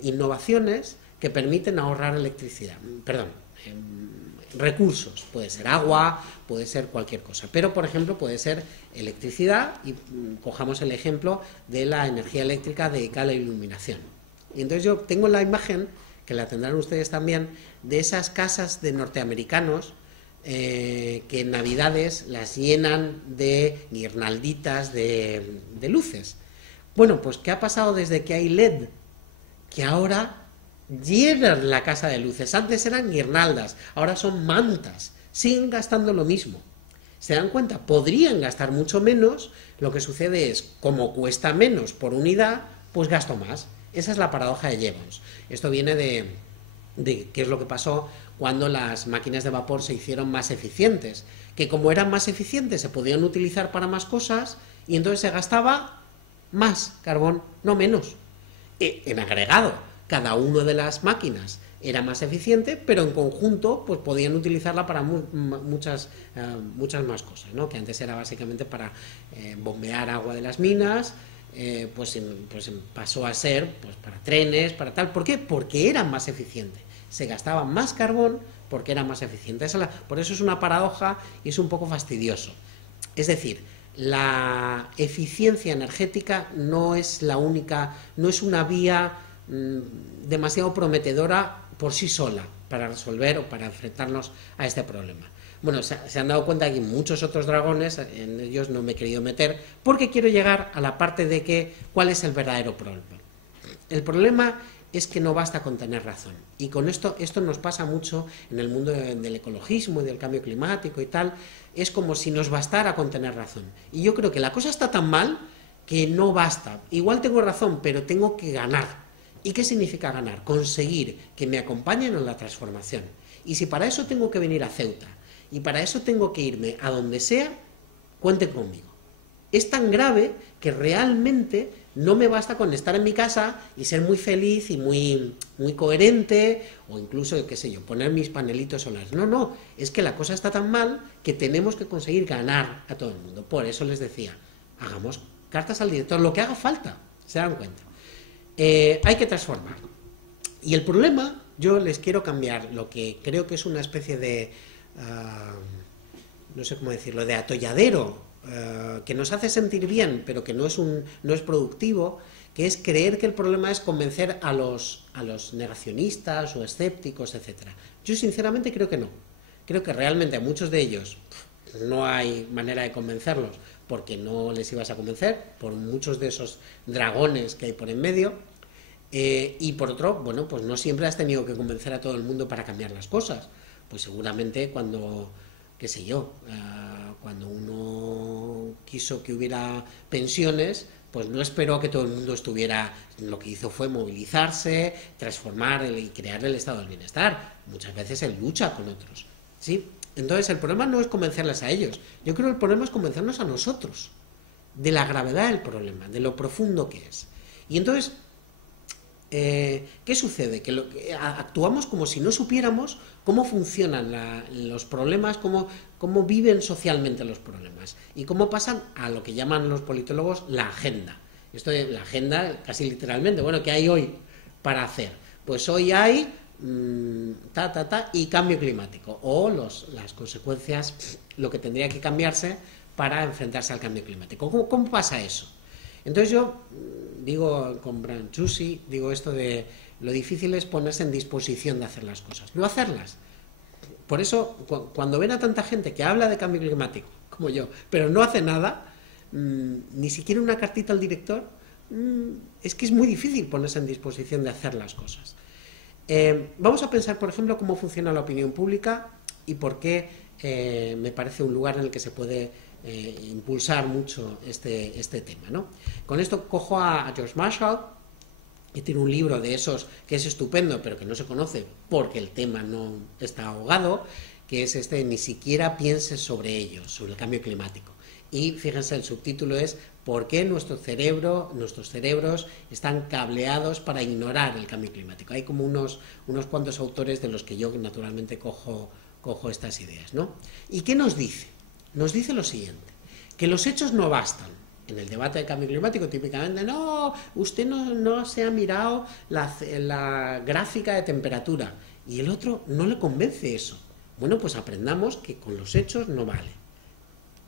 innovaciones que permiten ahorrar electricidad, recursos, puede ser agua, puede ser cualquier cosa, pero por ejemplo puede ser electricidad y cojamos el ejemplo de la energía eléctrica dedicada a la iluminación. Y entonces yo tengo la imagen, que la tendrán ustedes también, de esas casas de norteamericanos que en Navidades las llenan de guirnalditas de luces. Bueno, pues ¿qué ha pasado desde que hay LED? Que ahora llenan la casa de luces. Antes eran guirnaldas, ahora son mantas. Siguen gastando lo mismo. ¿Se dan cuenta? Podrían gastar mucho menos. Lo que sucede es, como cuesta menos por unidad, pues gasto más. Esa es la paradoja de Jevons. Esto viene de qué es lo que pasó cuando las máquinas de vapor se hicieron más eficientes, que como eran más eficientes se podían utilizar para más cosas y entonces se gastaba más carbón, no menos. En agregado, cada una de las máquinas era más eficiente, pero en conjunto pues podían utilizarla para muchas más cosas, ¿no? Que antes era básicamente para bombear agua de las minas, pues pasó a ser pues para trenes, para tal. ¿Por qué? Porque eran más eficientes. Se gastaba más carbón porque era más eficiente. Por eso es una paradoja y es un poco fastidioso. Es decir, la eficiencia energética no es la única, no es una vía demasiado prometedora por sí sola para resolver o para enfrentarnos a este problema. Bueno, se han dado cuenta que hay muchos otros dragones, en ellos no me he querido meter, porque quiero llegar a la parte de cuál es el verdadero problema. El problema es que no basta con tener razón. Y con esto nos pasa mucho en el mundo del ecologismo y del cambio climático y tal. Es como si nos bastara con tener razón. Y yo creo que la cosa está tan mal que no basta. Igual tengo razón, pero tengo que ganar. ¿Y qué significa ganar? Conseguir que me acompañen en la transformación. Y si para eso tengo que venir a Ceuta, y para eso tengo que irme a donde sea, cuenten conmigo. Es tan grave que realmente no me basta con estar en mi casa y ser muy feliz y muy coherente, o incluso, qué sé yo, poner mis panelitos solares. No, es que la cosa está tan mal que tenemos que conseguir ganar a todo el mundo. Por eso les decía, hagamos cartas al director, lo que haga falta, se dan cuenta. Hay que transformar. Y el problema, yo les quiero cambiar lo que creo que es una especie de, no sé cómo decirlo, de atolladero, que nos hace sentir bien, pero que no es productivo, que es creer que el problema es convencer a los negacionistas o escépticos, etc. Yo sinceramente creo que no. Creo que realmente a muchos de ellos no hay manera de convencerlos, porque no les ibas a convencer, por muchos de esos dragones que hay por en medio, y por otro, bueno, pues no siempre has tenido que convencer a todo el mundo para cambiar las cosas. Pues seguramente cuando, qué sé yo, cuando uno quiso que hubiera pensiones, pues no esperó que todo el mundo estuviera, lo que hizo fue movilizarse, transformar y crear el estado del bienestar, muchas veces en lucha con otros, ¿sí? Entonces el problema no es convencerles a ellos, yo creo que el problema es convencernos a nosotros, de la gravedad del problema, de lo profundo que es. Y entonces, ¿qué sucede? Que actuamos como si no supiéramos cómo funcionan los problemas, cómo viven socialmente los problemas y cómo pasan a lo que llaman los politólogos la agenda. Esto de la agenda, casi literalmente, bueno, ¿qué hay hoy para hacer? Pues hoy hay y cambio climático, o las consecuencias, lo que tendría que cambiarse para enfrentarse al cambio climático. ¿Cómo pasa eso? Entonces yo digo con Brancusi, digo esto de lo difícil es ponerse en disposición de hacer las cosas, no hacerlas. Por eso, cuando ven a tanta gente que habla de cambio climático, como yo, pero no hace nada, ni siquiera una cartita al director, es que es muy difícil ponerse en disposición de hacer las cosas. Vamos a pensar, por ejemplo, cómo funciona la opinión pública y por qué me parece un lugar en el que se puede impulsar mucho este tema, ¿no? Con esto cojo a George Marshall, que tiene un libro de esos que es estupendo, pero que no se conoce porque el tema no está ahogado, que es Ni siquiera pienses sobre ello, sobre el cambio climático. Y fíjense, el subtítulo es ¿por qué nuestros cerebros están cableados para ignorar el cambio climático? Hay como unos cuantos autores de los que yo naturalmente cojo estas ideas, ¿no? ¿Y qué nos dice? Nos dice lo siguiente, que los hechos no bastan. En el debate del cambio climático, típicamente, no, usted no se ha mirado la gráfica de temperatura, y el otro no le convence eso. Bueno, pues aprendamos que con los hechos no vale.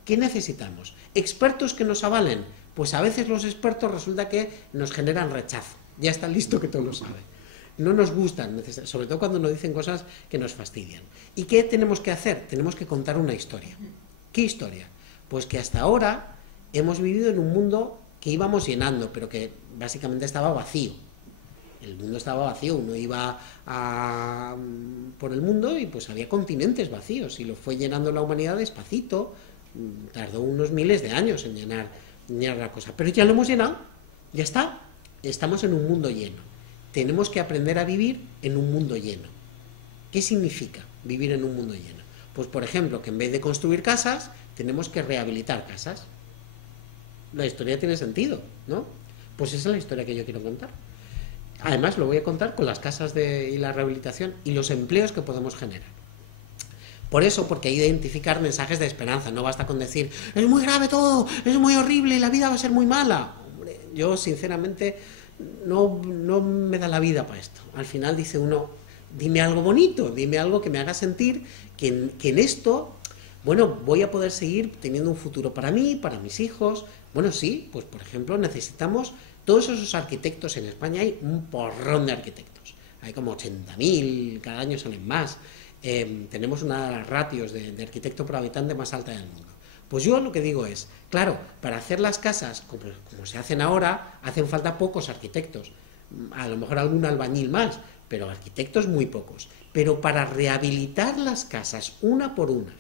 ¿Qué necesitamos? ¿Expertos que nos avalen? Pues a veces los expertos resulta que nos generan rechazo. Ya está listo que todo lo sabe. No nos gustan, sobre todo cuando nos dicen cosas que nos fastidian. ¿Y qué tenemos que hacer? Tenemos que contar una historia. ¿Qué historia? Pues que hasta ahora hemos vivido en un mundo que íbamos llenando, pero que básicamente estaba vacío. El mundo estaba vacío, uno iba por el mundo y pues había continentes vacíos y lo fue llenando la humanidad despacito, tardó unos miles de años en llenar la cosa, pero ya lo hemos llenado, ya está, estamos en un mundo lleno. Tenemos que aprender a vivir en un mundo lleno. ¿Qué significa vivir en un mundo lleno? Pues por ejemplo, que en vez de construir casas, tenemos que rehabilitar casas. La historia tiene sentido, ¿no? Pues esa es la historia que yo quiero contar. Además, lo voy a contar con las casas y la rehabilitación y los empleos que podemos generar. Por eso, porque hay que identificar mensajes de esperanza. No basta con decir, es muy grave todo, es muy horrible y la vida va a ser muy mala. Hombre, yo sinceramente no me da la vida para esto. Al final dice uno, dime algo bonito, dime algo que me haga sentir que en esto, bueno, voy a poder seguir teniendo un futuro para mí, para mis hijos. Bueno, sí, pues por ejemplo necesitamos todos esos arquitectos. En España hay un porrón de arquitectos, hay como 80.000, cada año salen más. Tenemos una de las ratios de arquitecto por habitante más alta del mundo. Pues yo lo que digo es, claro, para hacer las casas como se hacen ahora, hacen falta pocos arquitectos, a lo mejor algún albañil más, pero arquitectos muy pocos. Pero para rehabilitar las casas una por una,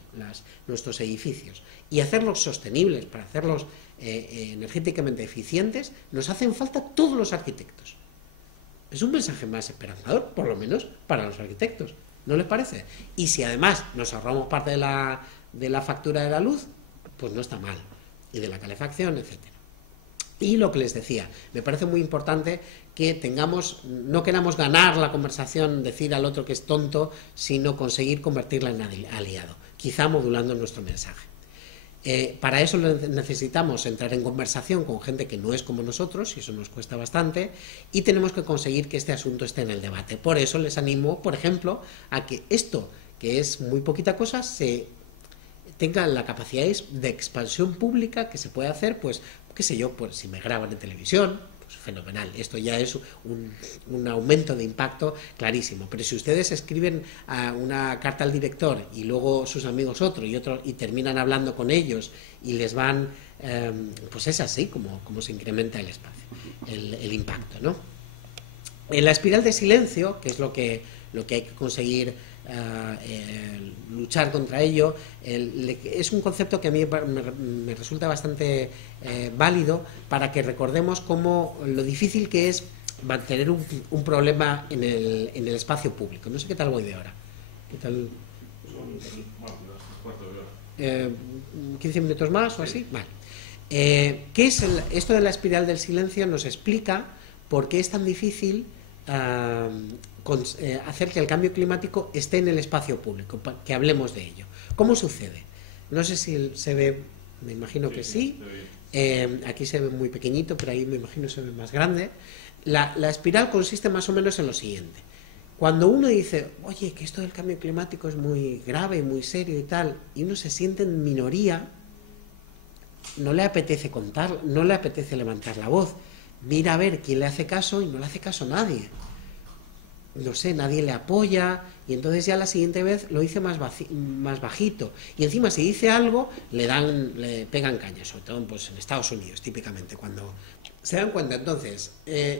nuestros edificios, y hacerlos sostenibles, para hacerlos energéticamente eficientes, nos hacen falta todos los arquitectos. Es un mensaje más esperanzador, por lo menos para los arquitectos, ¿no les parece? Y si además nos ahorramos parte de la factura de la luz, pues no está mal, y de la calefacción, etcétera. Y lo que les decía, me parece muy importante que no queramos ganar la conversación, decir al otro que es tonto, sino conseguir convertirla en aliado, quizá modulando nuestro mensaje. Para eso necesitamos entrar en conversación con gente que no es como nosotros, y eso nos cuesta bastante, y tenemos que conseguir que este asunto esté en el debate. Por eso les animo, por ejemplo, a que esto, que es muy poquita cosa, tenga la capacidad de expansión pública que se puede hacer, pues, qué sé yo, pues si me graban en televisión, pues fenomenal, esto ya es un aumento de impacto clarísimo. Pero si ustedes escriben una carta al director y luego sus amigos otro y terminan hablando con ellos y les van, pues es así como se incrementa el espacio, el impacto, ¿no? En la espiral de silencio, que es lo que hay que conseguir luchar contra ello, es un concepto que a mí me resulta bastante válido para que recordemos lo difícil que es mantener un problema en el espacio público. No sé qué tal voy de ahora. ¿Qué tal? 15 minutos más o así. Vale. ¿Qué es esto de la espiral del silencio? Nos explica por qué es tan difícil hacer que el cambio climático esté en el espacio público, que hablemos de ello. ¿Cómo sucede? No sé si se ve, me imagino que sí. Aquí se ve muy pequeñito, pero ahí me imagino se ve más grande. La espiral consiste más o menos en lo siguiente. Cuando uno dice, oye, que esto del cambio climático es muy grave, muy serio y tal, y uno se siente en minoría, no le apetece contar, no le apetece levantar la voz. Mira a ver quién le hace caso y no le hace caso a nadie. No sé, nadie le apoya y entonces ya la siguiente vez lo dice más bajito. Y encima si dice algo, le pegan caña, sobre todo pues, en Estados Unidos, típicamente, cuando se dan cuenta. Entonces,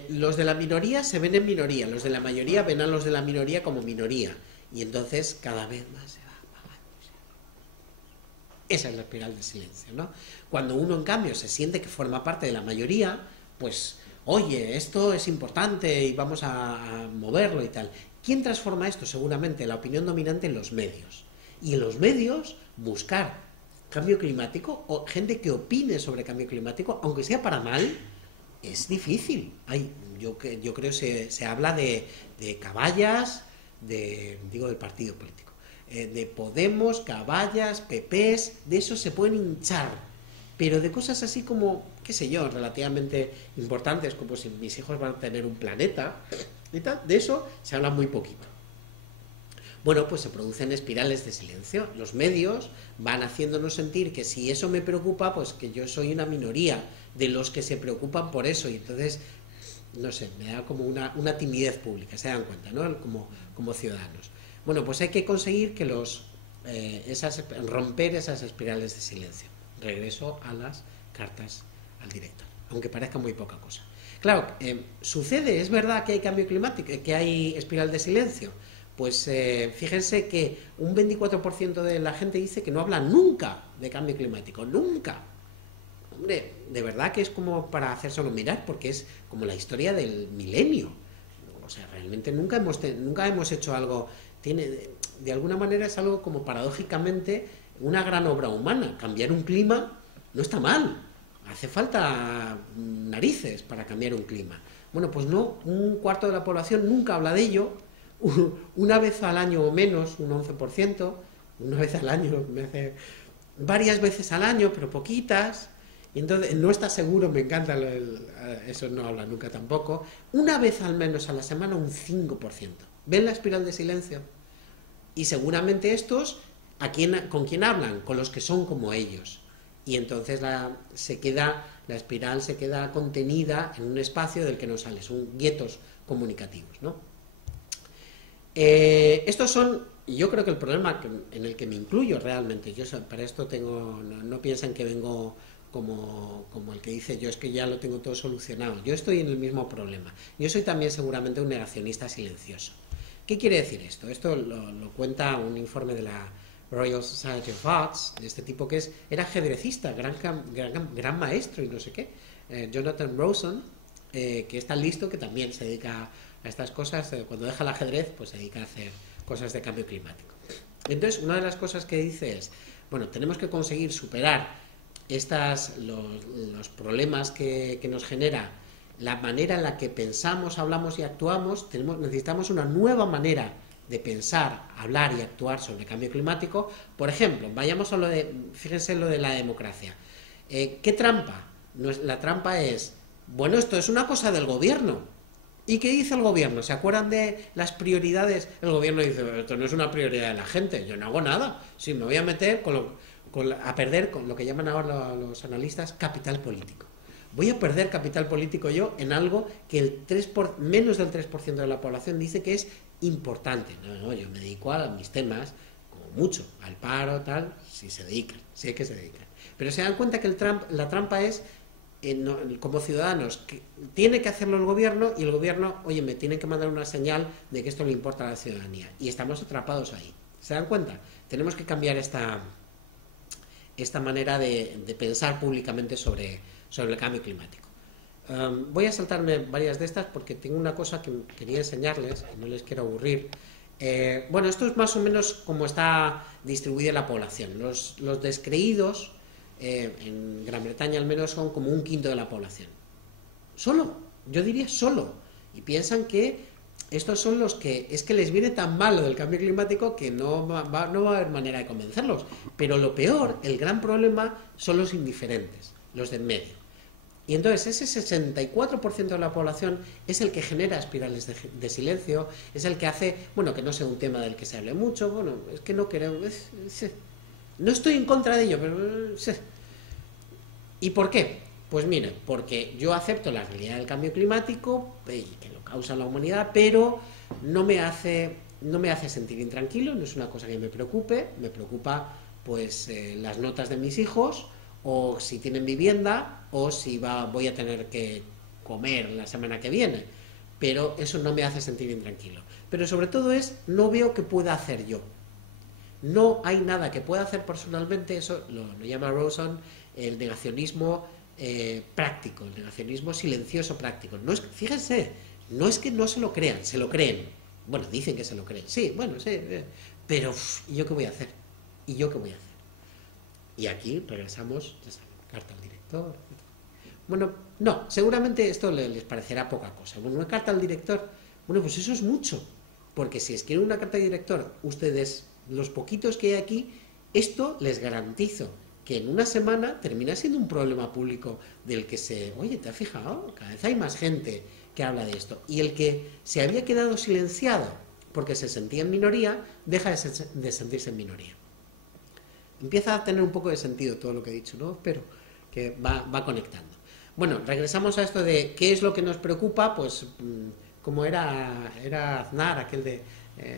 los de la minoría se ven en minoría, los de la mayoría ven a los de la minoría como minoría. Y entonces cada vez más se va apagando. Esa es la espiral de silencio, ¿no? Cuando uno, en cambio, se siente que forma parte de la mayoría, pues, oye, esto es importante y vamos a moverlo y tal. ¿Quién transforma esto? Seguramente la opinión dominante en los medios. Y en los medios buscar cambio climático o gente que opine sobre cambio climático, aunque sea para mal, es difícil. Yo creo que se habla de caballas, digo del partido político, de Podemos, caballas, PPs, de eso se pueden hinchar, pero de cosas así como, qué sé yo, relativamente importantes, como si mis hijos van a tener un planeta y tal, de eso se habla muy poquito. Bueno, pues se producen espirales de silencio. Los medios van haciéndonos sentir que si eso me preocupa, pues que yo soy una minoría de los que se preocupan por eso, y entonces, no sé, me da como una timidez pública, se dan cuenta, ¿no? Como ciudadanos. Bueno, pues hay que conseguir que romper esas espirales de silencio. Regreso a las cartas al director, aunque parezca muy poca cosa. Claro, sucede, es verdad que hay cambio climático, que hay espiral de silencio. Pues fíjense que un 24% de la gente dice que no habla nunca de cambio climático, nunca. Hombre, de verdad que es como para hacérselo mirar, porque es como la historia del milenio. O sea, realmente nunca hemos hecho algo, de alguna manera es algo como paradójicamente una gran obra humana. Cambiar un clima no está mal, hace falta narices para cambiar un clima. Bueno, pues no, un cuarto de la población nunca habla de ello. Una vez al año o menos, un 11%, una vez al año, varias veces al año, pero poquitas, y entonces no está seguro, me encanta, eso no habla nunca tampoco, una vez al menos a la semana un 5%. ¿Ven la espiral de silencio? Y seguramente estos, ¿con quién hablan? Con los que son como ellos. Y entonces la espiral se queda contenida en un espacio del que no sale, son guetos comunicativos, ¿no? Estos son, yo creo que el problema en el que me incluyo realmente, yo para esto no piensan que vengo como el que dice yo es que ya lo tengo todo solucionado, yo estoy en el mismo problema, yo soy también seguramente un negacionista silencioso. ¿Qué quiere decir esto? Esto lo cuenta un informe de la Royal Society of Arts, de este tipo que era ajedrecista, gran maestro y no sé qué, Jonathan Rosen, que es tan listo que también se dedica a estas cosas, cuando deja el ajedrez, pues se dedica a hacer cosas de cambio climático. Entonces, una de las cosas que dice es, bueno, tenemos que conseguir superar los problemas que nos genera la manera en la que pensamos, hablamos y actuamos. Necesitamos una nueva manera de pensar, hablar y actuar sobre el cambio climático. Por ejemplo, vayamos a fíjense en lo de la democracia. ¿Qué trampa? La trampa es, bueno, esto es una cosa del gobierno. ¿Y qué dice el gobierno? ¿Se acuerdan de las prioridades? El gobierno dice, esto no es una prioridad de la gente, yo no hago nada. Sí, me voy a meter a perder con lo que llaman ahora los analistas capital político. Voy a perder capital político yo en algo que menos del 3% de la población dice que es importante. No, yo me dedico a mis temas, como mucho, al paro, tal, si se dedican, si es que se dedican. Pero se dan cuenta que la trampa es, como ciudadanos, que tiene que hacerlo el gobierno, y el gobierno, oye, me tiene que mandar una señal de que esto le importa a la ciudadanía, y estamos atrapados ahí. ¿Se dan cuenta? Tenemos que cambiar esta manera de pensar públicamente sobre el cambio climático. Voy a saltarme varias de estas porque tengo una cosa que quería enseñarles, y no les quiero aburrir. Bueno, esto es más o menos como está distribuida la población. Los descreídos, en Gran Bretaña al menos, son como un quinto de la población. Solo, yo diría solo. Y piensan que estos son los que es que les viene tan mal lo del cambio climático que no va a haber manera de convencerlos. Pero lo peor, el gran problema, son los indiferentes, los de en medio. Y entonces ese 64% de la población es el que genera espirales de silencio, es el que hace, bueno, que no sea un tema del que se hable mucho, bueno, es que no queremos, no estoy en contra de ello, pero... ¿Y por qué? Pues mire, porque yo acepto la realidad del cambio climático, y que lo causa la humanidad, pero no me hace sentir intranquilo, no es una cosa que me preocupa pues las notas de mis hijos, o si tienen vivienda, o si voy a tener que comer la semana que viene, pero eso no me hace sentir intranquilo. Pero sobre todo no veo qué pueda hacer yo. No hay nada que pueda hacer personalmente, eso lo llama Rawson el negacionismo práctico, el negacionismo silencioso práctico. No es, fíjense, no es que no se lo crean, se lo creen. Bueno, dicen que se lo creen, sí, bueno, sí, pero ¿y yo qué voy a hacer? ¿Y yo qué voy a hacer? Y aquí regresamos, ya saben, carta al director. Bueno, no, seguramente esto les parecerá poca cosa. Bueno, una carta al director, bueno, pues eso es mucho, porque si escriben una carta al director, ustedes, los poquitos que hay aquí, esto les garantizo que en una semana termina siendo un problema público del que oye, ¿te has fijado? Cada vez hay más gente que habla de esto. Y el que se había quedado silenciado porque se sentía en minoría, deja de sentirse en minoría. Empieza a tener un poco de sentido todo lo que he dicho, ¿no? Pero que va conectando. Bueno, regresamos a esto de qué es lo que nos preocupa, pues como era Aznar, aquel de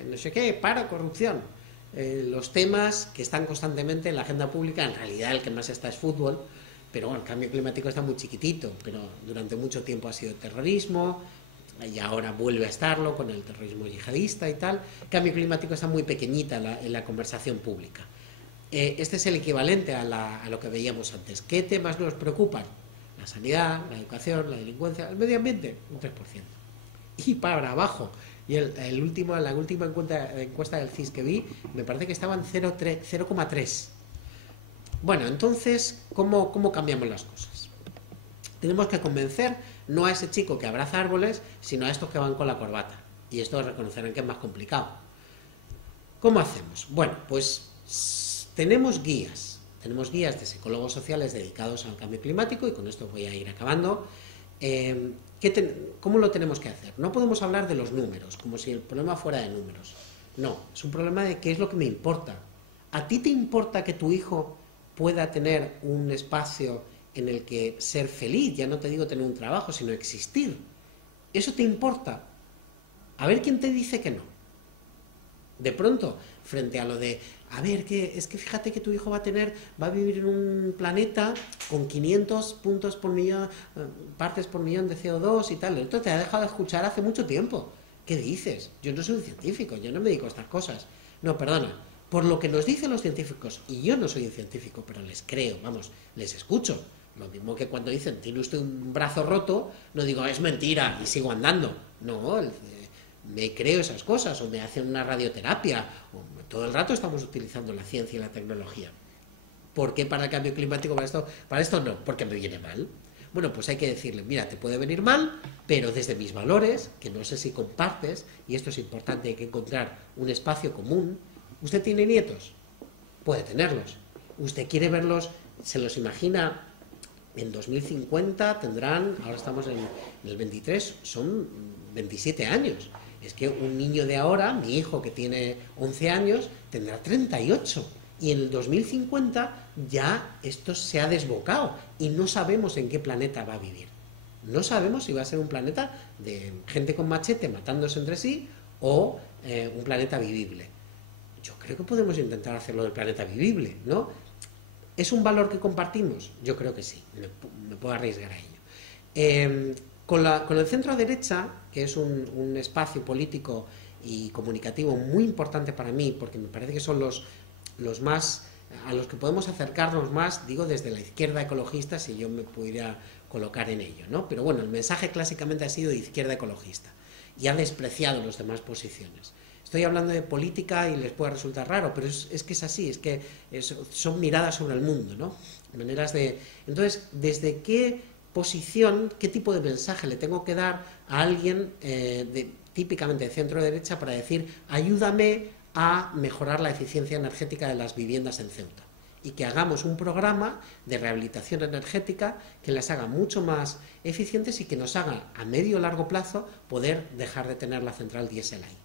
no sé qué, corrupción. Los temas que están constantemente en la agenda pública, en realidad el que más está es fútbol, pero bueno, el cambio climático está muy chiquitito, pero durante mucho tiempo ha sido terrorismo, y ahora vuelve a estarlo con el terrorismo yihadista y tal. El cambio climático está muy pequeñita en la conversación pública. Este es el equivalente a lo que veíamos antes. ¿Qué temas nos preocupan? La sanidad, la educación, la delincuencia, el medio ambiente, un 3%. Y para abajo. Y la última encuesta del CIS que vi, me parece que estaban 0,3. Bueno, entonces, ¿cómo cambiamos las cosas? Tenemos que convencer no a ese chico que abraza árboles, sino a estos que van con la corbata. Y esto reconocerán que es más complicado. ¿Cómo hacemos? Bueno, pues tenemos guías de psicólogos sociales dedicados al cambio climático, y con esto voy a ir acabando. ¿Cómo lo tenemos que hacer? No podemos hablar de los números, como si el problema fuera de números. No, es un problema de qué es lo que me importa. ¿A ti te importa que tu hijo pueda tener un espacio en el que ser feliz? Ya no te digo tener un trabajo, sino existir. ¿Eso te importa? A ver quién te dice que no. De pronto, frente a lo de, a ver, es que fíjate que tu hijo va a vivir en un planeta con 500 partes por millón de CO2 y tal. Esto te ha dejado de escuchar hace mucho tiempo. ¿Qué dices? Yo no soy un científico, yo no me dedico a estas cosas. No, perdona, por lo que nos dicen los científicos, y yo no soy un científico, pero les creo, vamos, les escucho. Lo mismo que cuando dicen, tiene usted un brazo roto, no digo, es mentira, y sigo andando. No, me creo esas cosas, o me hacen una radioterapia, o todo el rato estamos utilizando la ciencia y la tecnología. ¿Por qué para el cambio climático para esto no? Porque me viene mal. Bueno, pues hay que decirle, mira, te puede venir mal, pero desde mis valores, que no sé si compartes, y esto es importante, hay que encontrar un espacio común. ¿Usted tiene nietos? Puede tenerlos. ¿Usted quiere verlos, se los imagina en 2050? Tendrán, ahora estamos en el 23, son 27 años. Es que un niño de ahora, mi hijo que tiene 11 años, tendrá 38. Y en el 2050 ya esto se ha desbocado y no sabemos en qué planeta va a vivir. No sabemos si va a ser un planeta de gente con machete matándose entre sí o un planeta vivible. Yo creo que podemos intentar hacerlo del planeta vivible, ¿no? ¿Es un valor que compartimos? Yo creo que sí, me puedo arriesgar a ello. Con el centro derecha, que es un espacio político y comunicativo muy importante para mí, porque me parece que son los más a los que podemos acercarnos más, digo desde la izquierda ecologista, si yo me pudiera colocar en ello, ¿no? Pero bueno, el mensaje clásicamente ha sido de izquierda ecologista y ha despreciado las demás posiciones. Estoy hablando de política y les puede resultar raro, pero es que es así, es que son miradas sobre el mundo, ¿no? Maneras de... Entonces, ¿desde qué posición, qué tipo de mensaje le tengo que dar a alguien típicamente de centro-derecha para decir, ayúdame a mejorar la eficiencia energética de las viviendas en Ceuta? y que hagamos un programa de rehabilitación energética que las haga mucho más eficientes y que nos haga a medio o largo plazo poder dejar de tener la central diésel ahí.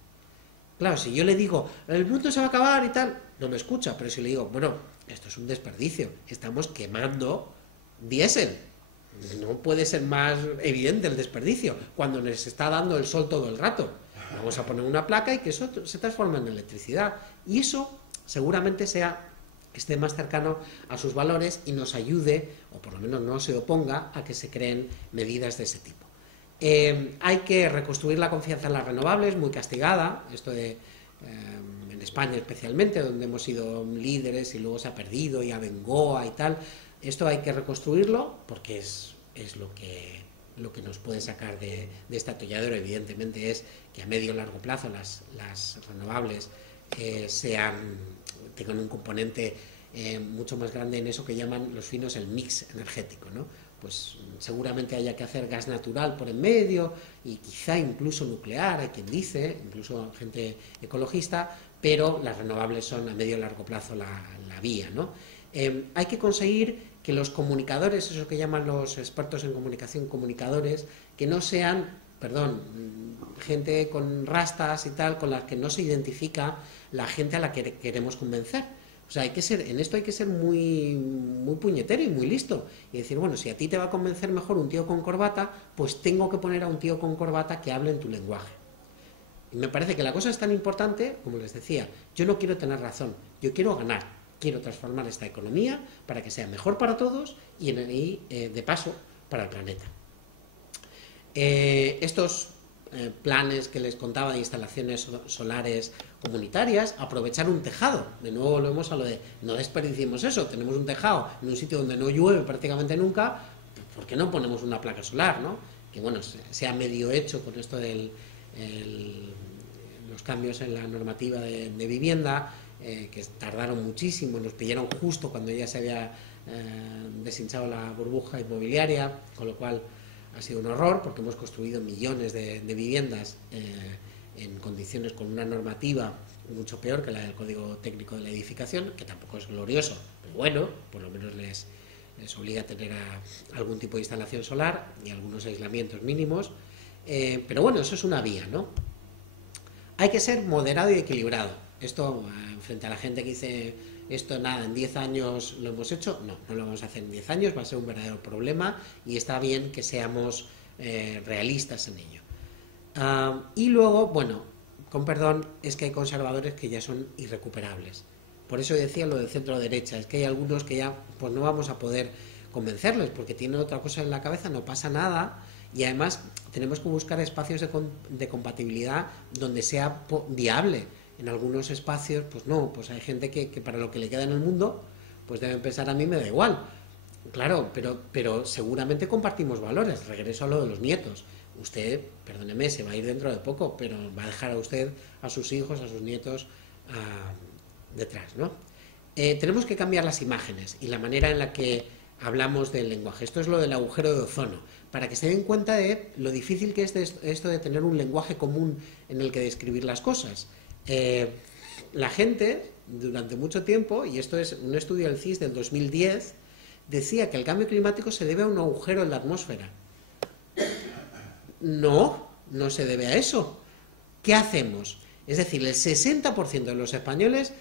Claro, si yo le digo, el mundo se va a acabar y tal, no me escucha, pero si le digo, bueno, esto es un desperdicio, estamos quemando diésel. No puede ser más evidente el desperdicio, cuando nos está dando el sol todo el rato. Vamos a poner una placa y que eso se transforme en electricidad. Y eso seguramente esté más cercano a sus valores y nos ayude, o por lo menos no se oponga, a que se creen medidas de ese tipo. Hay que reconstruir la confianza en las renovables, muy castigada, esto de en España especialmente, donde hemos sido líderes y luego se ha perdido, y Abengoa y tal. Esto hay que reconstruirlo porque es lo que nos puede sacar de este atolladero. Evidentemente es que a medio y largo plazo las renovables tengan un componente mucho más grande en eso que llaman los finos el mix energético, ¿no? Pues seguramente haya que hacer gas natural por en medio y quizá incluso nuclear, hay quien dice, incluso gente ecologista, pero las renovables son a medio y largo plazo la vía, ¿no? Hay que conseguir que los comunicadores, eso que llaman los expertos en comunicación comunicadores, que no sean, gente con rastas y tal, con las que no se identifica la gente a la que queremos convencer. O sea, en esto hay que ser muy, muy puñetero y muy listo. Y decir, bueno, si a ti te va a convencer mejor un tío con corbata, pues tengo que poner a un tío con corbata que hable en tu lenguaje. Y me parece que la cosa es tan importante, como les decía, yo no quiero tener razón, yo quiero ganar. Quiero transformar esta economía para que sea mejor para todos y de paso para el planeta. Estos planes que les contaba de instalaciones solares comunitarias, aprovechar un tejado, de nuevo volvemos a lo de no desperdiciemos eso, tenemos un tejado en un sitio donde no llueve prácticamente nunca, ¿por qué no ponemos una placa solar, no? Que bueno, sea medio hecho con esto de los cambios en la normativa de vivienda, que tardaron muchísimo, nos pillaron justo cuando ya se había deshinchado la burbuja inmobiliaria, con lo cual ha sido un horror, porque hemos construido millones de viviendas en condiciones con una normativa mucho peor que la del Código Técnico de la Edificación, que tampoco es glorioso, pero bueno, por lo menos les obliga a tener algún tipo de instalación solar y algunos aislamientos mínimos, pero bueno, eso es una vía, ¿no? Hay que ser moderado y equilibrado. Esto, frente a la gente que dice esto nada, en 10 años lo hemos hecho, no lo vamos a hacer en 10 años, va a ser un verdadero problema y está bien que seamos realistas en ello. Y luego, bueno, con perdón, es que hay conservadores que ya son irrecuperables. Por eso decía lo del centro derecha, es que hay algunos que ya pues no vamos a poder convencerles porque tienen otra cosa en la cabeza, no pasa nada. Y además tenemos que buscar espacios de compatibilidad donde sea viable. En algunos espacios, pues no, pues hay gente que para lo que le queda en el mundo, pues debe pensar, a mí me da igual. Claro, pero seguramente compartimos valores. Regreso a lo de los nietos. Usted, perdóneme, se va a ir dentro de poco, pero va a dejar a usted, a sus hijos, a sus nietos detrás, ¿no? Tenemos que cambiar las imágenes y la manera en la que hablamos del lenguaje. Esto es lo del agujero de ozono, para que se den cuenta de lo difícil que es esto de tener un lenguaje común en el que describir las cosas. La gente, durante mucho tiempo, y esto es un estudio del CIS del 2010, decía que el cambio climático se debe a un agujero en la atmósfera. No se debe a eso. ¿Qué hacemos? Es decir, el 60% de los españoles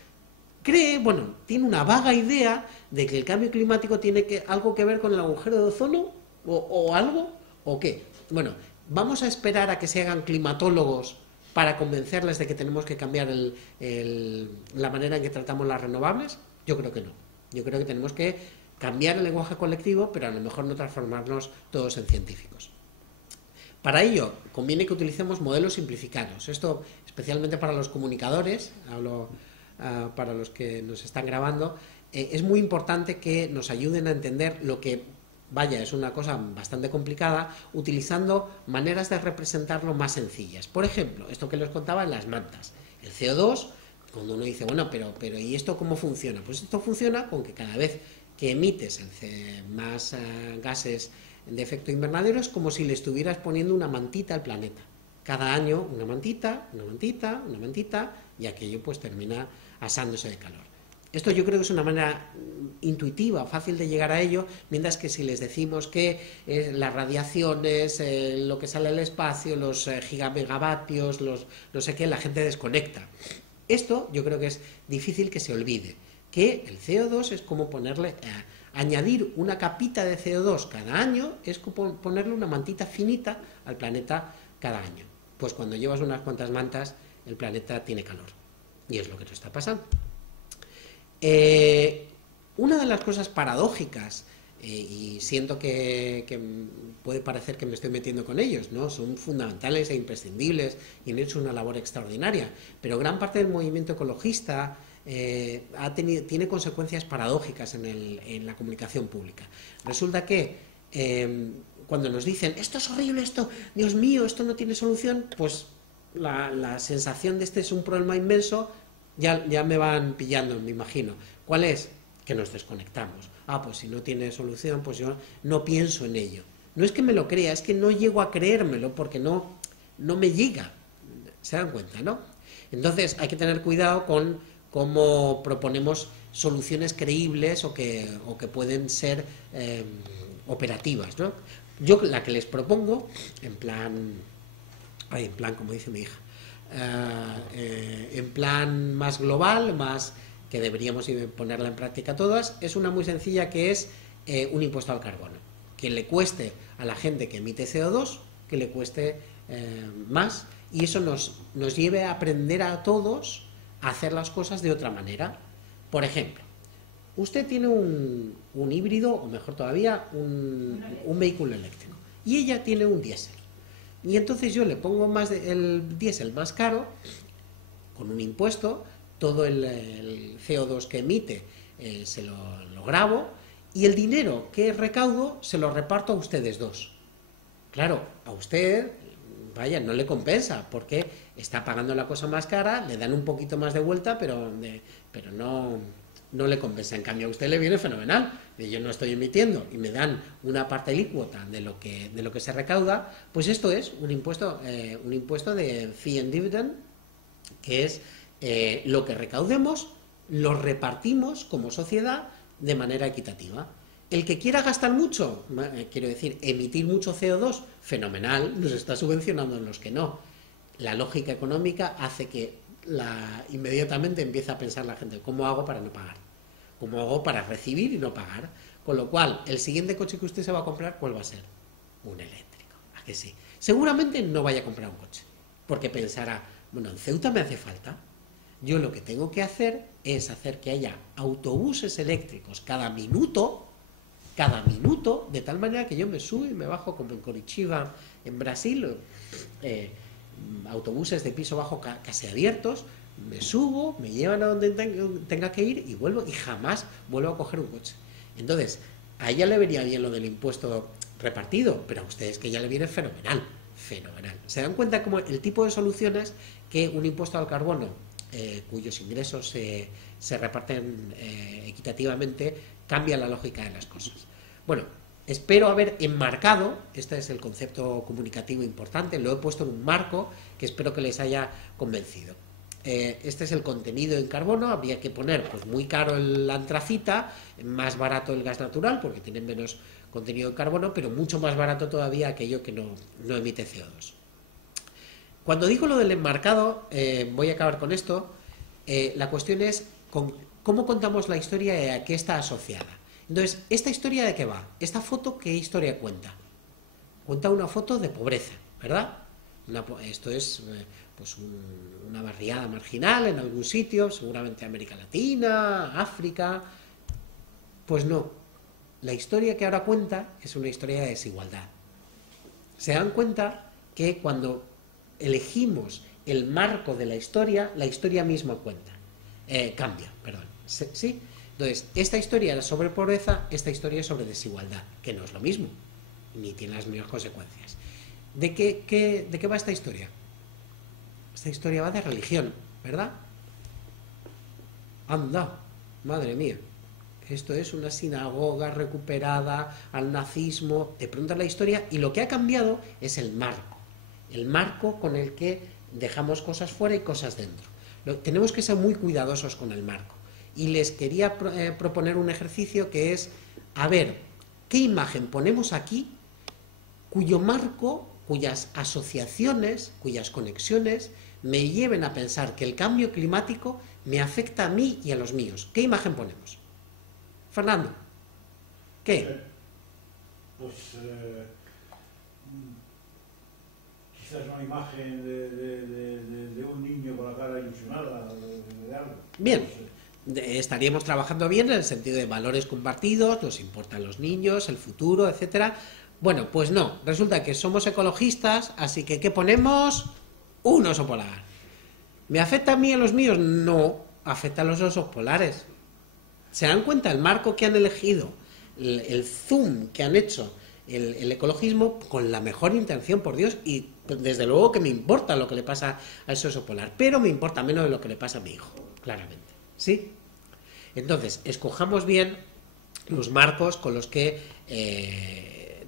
tiene una vaga idea de que el cambio climático tiene algo que ver con el agujero de ozono o algo, o qué. Bueno, vamos a esperar a que se hagan climatólogos para convencerles de que tenemos que cambiar la manera en que tratamos las renovables. Yo creo que no. Yo creo que tenemos que cambiar el lenguaje colectivo, pero a lo mejor no transformarnos todos en científicos. Para ello, conviene que utilicemos modelos simplificados. Esto, especialmente para los comunicadores, hablo para los que nos están grabando, es muy importante que nos ayuden a entender lo que, es una cosa bastante complicada, utilizando maneras de representarlo más sencillas. Por ejemplo, esto que les contaba en las mantas. El CO2, cuando uno dice, bueno, pero ¿y esto cómo funciona? Pues esto funciona con que cada vez que emites más gases de efecto invernadero es como si le estuvieras poniendo una mantita al planeta. Cada año una mantita, y aquello pues termina asándose de calor. Esto yo creo que es una manera intuitiva, fácil de llegar a ello, mientras que si les decimos que las radiaciones, lo que sale al espacio, los gigamegavatios, los no sé qué, la gente desconecta. Esto yo creo que es difícil que se olvide, que el CO2 es como ponerle, añadir una capita de CO2 cada año es como ponerle una mantita finita al planeta cada año. Pues cuando llevas unas cuantas mantas, el planeta tiene calor. Y es lo que nos está pasando. Una de las cosas paradójicas, y siento que puede parecer que me estoy metiendo con ellos, ¿no? Son fundamentales e imprescindibles y han hecho una labor extraordinaria, pero gran parte del movimiento ecologista tiene consecuencias paradójicas en la comunicación pública. Resulta que cuando nos dicen esto es horrible, esto, Dios mío, esto no tiene solución, pues la sensación de este es un problema inmenso ya me van pillando, me imagino. ¿Cuál es? Que nos desconectamos. Pues si no tiene solución, pues yo no pienso en ello. No es que me lo crea, es que no llego a creérmelo porque no me llega. ¿Se dan cuenta, no? Entonces hay que tener cuidado con cómo proponemos soluciones creíbles o que pueden ser operativas, ¿no? Yo la que les propongo, en plan, como dice mi hija, en plan más global, más que deberíamos ponerla en práctica todas, es una muy sencilla, que es un impuesto al carbono, que le cueste a la gente que emite CO2, que le cueste más, y eso nos lleve a aprender a todos a hacer las cosas de otra manera. Por ejemplo, usted tiene un híbrido, o mejor todavía, un vehículo eléctrico, y ella tiene un diésel. Y entonces yo le pongo el diésel más caro, con un impuesto, todo el CO2 que emite se lo grabo, y el dinero que recaudo se lo reparto a ustedes dos. Claro, a usted, vaya, no le compensa, porque está pagando la cosa más cara, le dan un poquito más de vuelta, pero no le compensa. En cambio a usted le viene fenomenal, yo no estoy emitiendo y me dan una parte alícuota de lo que se recauda. Pues esto es un impuesto de fee and dividend, que es lo que recaudemos lo repartimos como sociedad de manera equitativa. El que quiera gastar mucho, quiero decir, emitir mucho CO2, fenomenal, nos está subvencionando en los que no. La lógica económica hace que inmediatamente empiece a pensar la gente, ¿cómo hago para no pagar? ¿Cómo hago para recibir y no pagar? Con lo cual, el siguiente coche que usted se va a comprar, ¿cuál va a ser? Un eléctrico. ¿A que sí? Seguramente no vaya a comprar un coche, porque pensará, bueno, en Ceuta me hace falta. Yo lo que tengo que hacer es hacer que haya autobuses eléctricos cada minuto, de tal manera que yo me subo y me bajo, como en Curitiba, en Brasil, autobuses de piso bajo casi abiertos, me subo, me llevan a donde tenga que ir y vuelvo, y jamás vuelvo a coger un coche. Entonces, a ella le vería bien lo del impuesto repartido, pero a ustedes que ya le viene fenomenal. ¿Se dan cuenta cómo el tipo de soluciones que un impuesto al carbono, cuyos ingresos se reparten equitativamente, cambia la lógica de las cosas? Bueno, espero haber enmarcado, este es el concepto comunicativo importante, lo he puesto en un marco que espero que les haya convencido. Este es el contenido en carbono. Habría que poner pues muy caro la antracita, más barato el gas natural porque tiene menos contenido en carbono, pero mucho más barato todavía aquello que no emite CO2. Cuando digo lo del enmarcado, voy a acabar con esto, la cuestión es cómo contamos la historia y a qué está asociada. Entonces, ¿esta historia de qué va? ¿Esta foto qué historia cuenta? Cuenta una foto de pobreza, ¿verdad? Esto es pues una barriada marginal en algún sitio, seguramente América Latina, África. Pues no, la historia que ahora cuenta es una historia de desigualdad. Se dan cuenta que cuando elegimos el marco de la historia misma cambia, perdón. ¿Sí? Entonces, esta historia era sobre pobreza, esta historia es sobre desigualdad, que no es lo mismo, ni tiene las mismas consecuencias. ¿De qué va esta historia? Esta historia va de religión, ¿verdad? Anda, madre mía. Esto es una sinagoga recuperada al nazismo. Te preguntas la historia y lo que ha cambiado es el marco con el que dejamos cosas fuera y cosas dentro. Tenemos que ser muy cuidadosos con el marco. y les quería proponer un ejercicio que es, a ver, ¿qué imagen ponemos aquí cuyo marco, cuyas asociaciones, cuyas conexiones me lleven a pensar que el cambio climático me afecta a mí y a los míos? ¿Qué imagen ponemos? Fernando, ¿qué? Pues quizás una imagen de un niño con la cara ilusionada, de algo. Bien. No sé. Estaríamos trabajando bien en el sentido de valores compartidos, nos importan los niños, el futuro, etcétera. Bueno, pues no, resulta que somos ecologistas, así que ¿qué ponemos? Un oso polar. ¿Me afecta a mí y a los míos? No, afecta a los osos polares. ¿Se dan cuenta el marco que han elegido, el zoom que han hecho el ecologismo con la mejor intención, por Dios? Y desde luego que me importa lo que le pasa a ese oso polar, pero me importa menos de lo que le pasa a mi hijo, claramente. ¿Sí? Entonces, escojamos bien los marcos con los que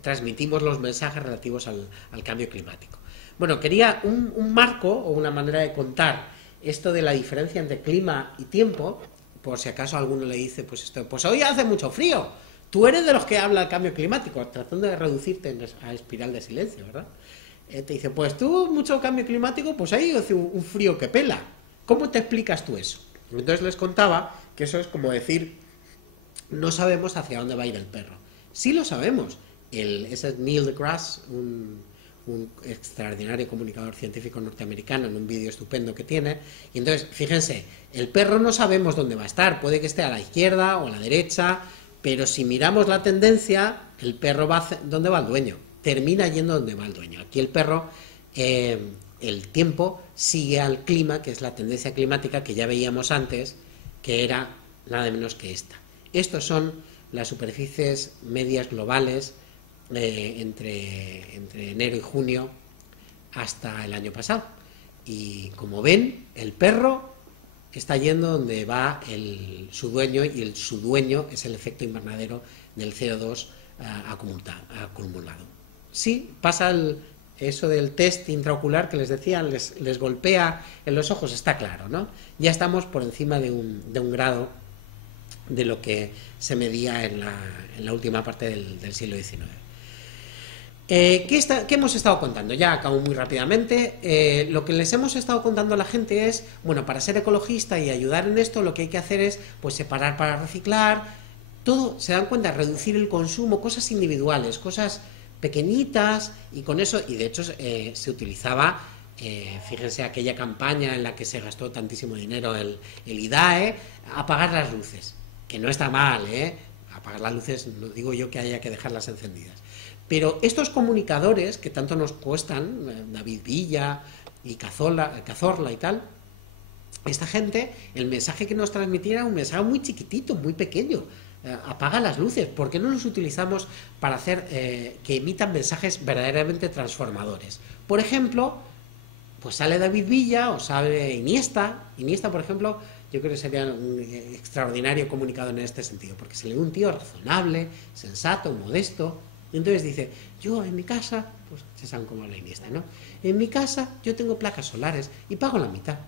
transmitimos los mensajes relativos al cambio climático. Bueno, quería un marco o una manera de contar esto de la diferencia entre clima y tiempo, por si acaso alguno le dice, pues esto, pues hoy hace mucho frío, tú eres de los que habla del cambio climático, tratando de reducirte a espiral de silencio, ¿verdad? Te dice, pues tú, mucho cambio climático, pues ahí hace un frío que pela. ¿Cómo te explicas tú eso? Entonces les contaba que eso es como decir, no sabemos hacia dónde va a ir el perro. Sí lo sabemos. Ese es Neil deGrasse, un extraordinario comunicador científico norteamericano, en un vídeo estupendo que tiene. Y entonces, fíjense, el perro no sabemos dónde va a estar. Puede que esté a la izquierda o a la derecha, pero si miramos la tendencia, el perro va ¿dónde va el dueño? Termina yendo donde va el dueño. Aquí el perro... el tiempo sigue al clima, que es la tendencia climática que ya veíamos antes, que era nada menos que esta. Estos son las superficies medias globales entre enero y junio hasta el año pasado. Y como ven, el perro está yendo donde va su dueño, y su dueño es el efecto invernadero del CO2 acumulado. Sí, pasa eso del test intraocular que les decía, les golpea en los ojos, está claro, ¿no? Ya estamos por encima de un grado de lo que se medía en la última parte del siglo XIX. ¿Qué hemos estado contando? Ya acabo muy rápidamente. Lo que les hemos estado contando a la gente es, bueno, para ser ecologista y ayudar en esto, lo que hay que hacer es, pues, separar para reciclar, todo, se dan cuenta, reducir el consumo, cosas individuales, cosas pequeñitas, y con eso, y de hecho se utilizaba, fíjense aquella campaña en la que se gastó tantísimo dinero el IDAE, apagar las luces, que no está mal, apagar las luces, no digo yo que haya que dejarlas encendidas, pero estos comunicadores que tanto nos cuestan, David Villa y Cazorla y tal, esta gente, el mensaje que nos transmitía era un mensaje muy chiquitito, muy pequeño. Apaga las luces. ¿Por qué no los utilizamos para hacer que emitan mensajes verdaderamente transformadores? Por ejemplo, pues sale David Villa o sale Iniesta, por ejemplo, yo creo que sería un extraordinario comunicador en este sentido, porque se le ve un tío razonable, sensato, modesto, y entonces dice, yo en mi casa, pues se saben cómo habla Iniesta, ¿no? En mi casa yo tengo placas solares y pago la mitad.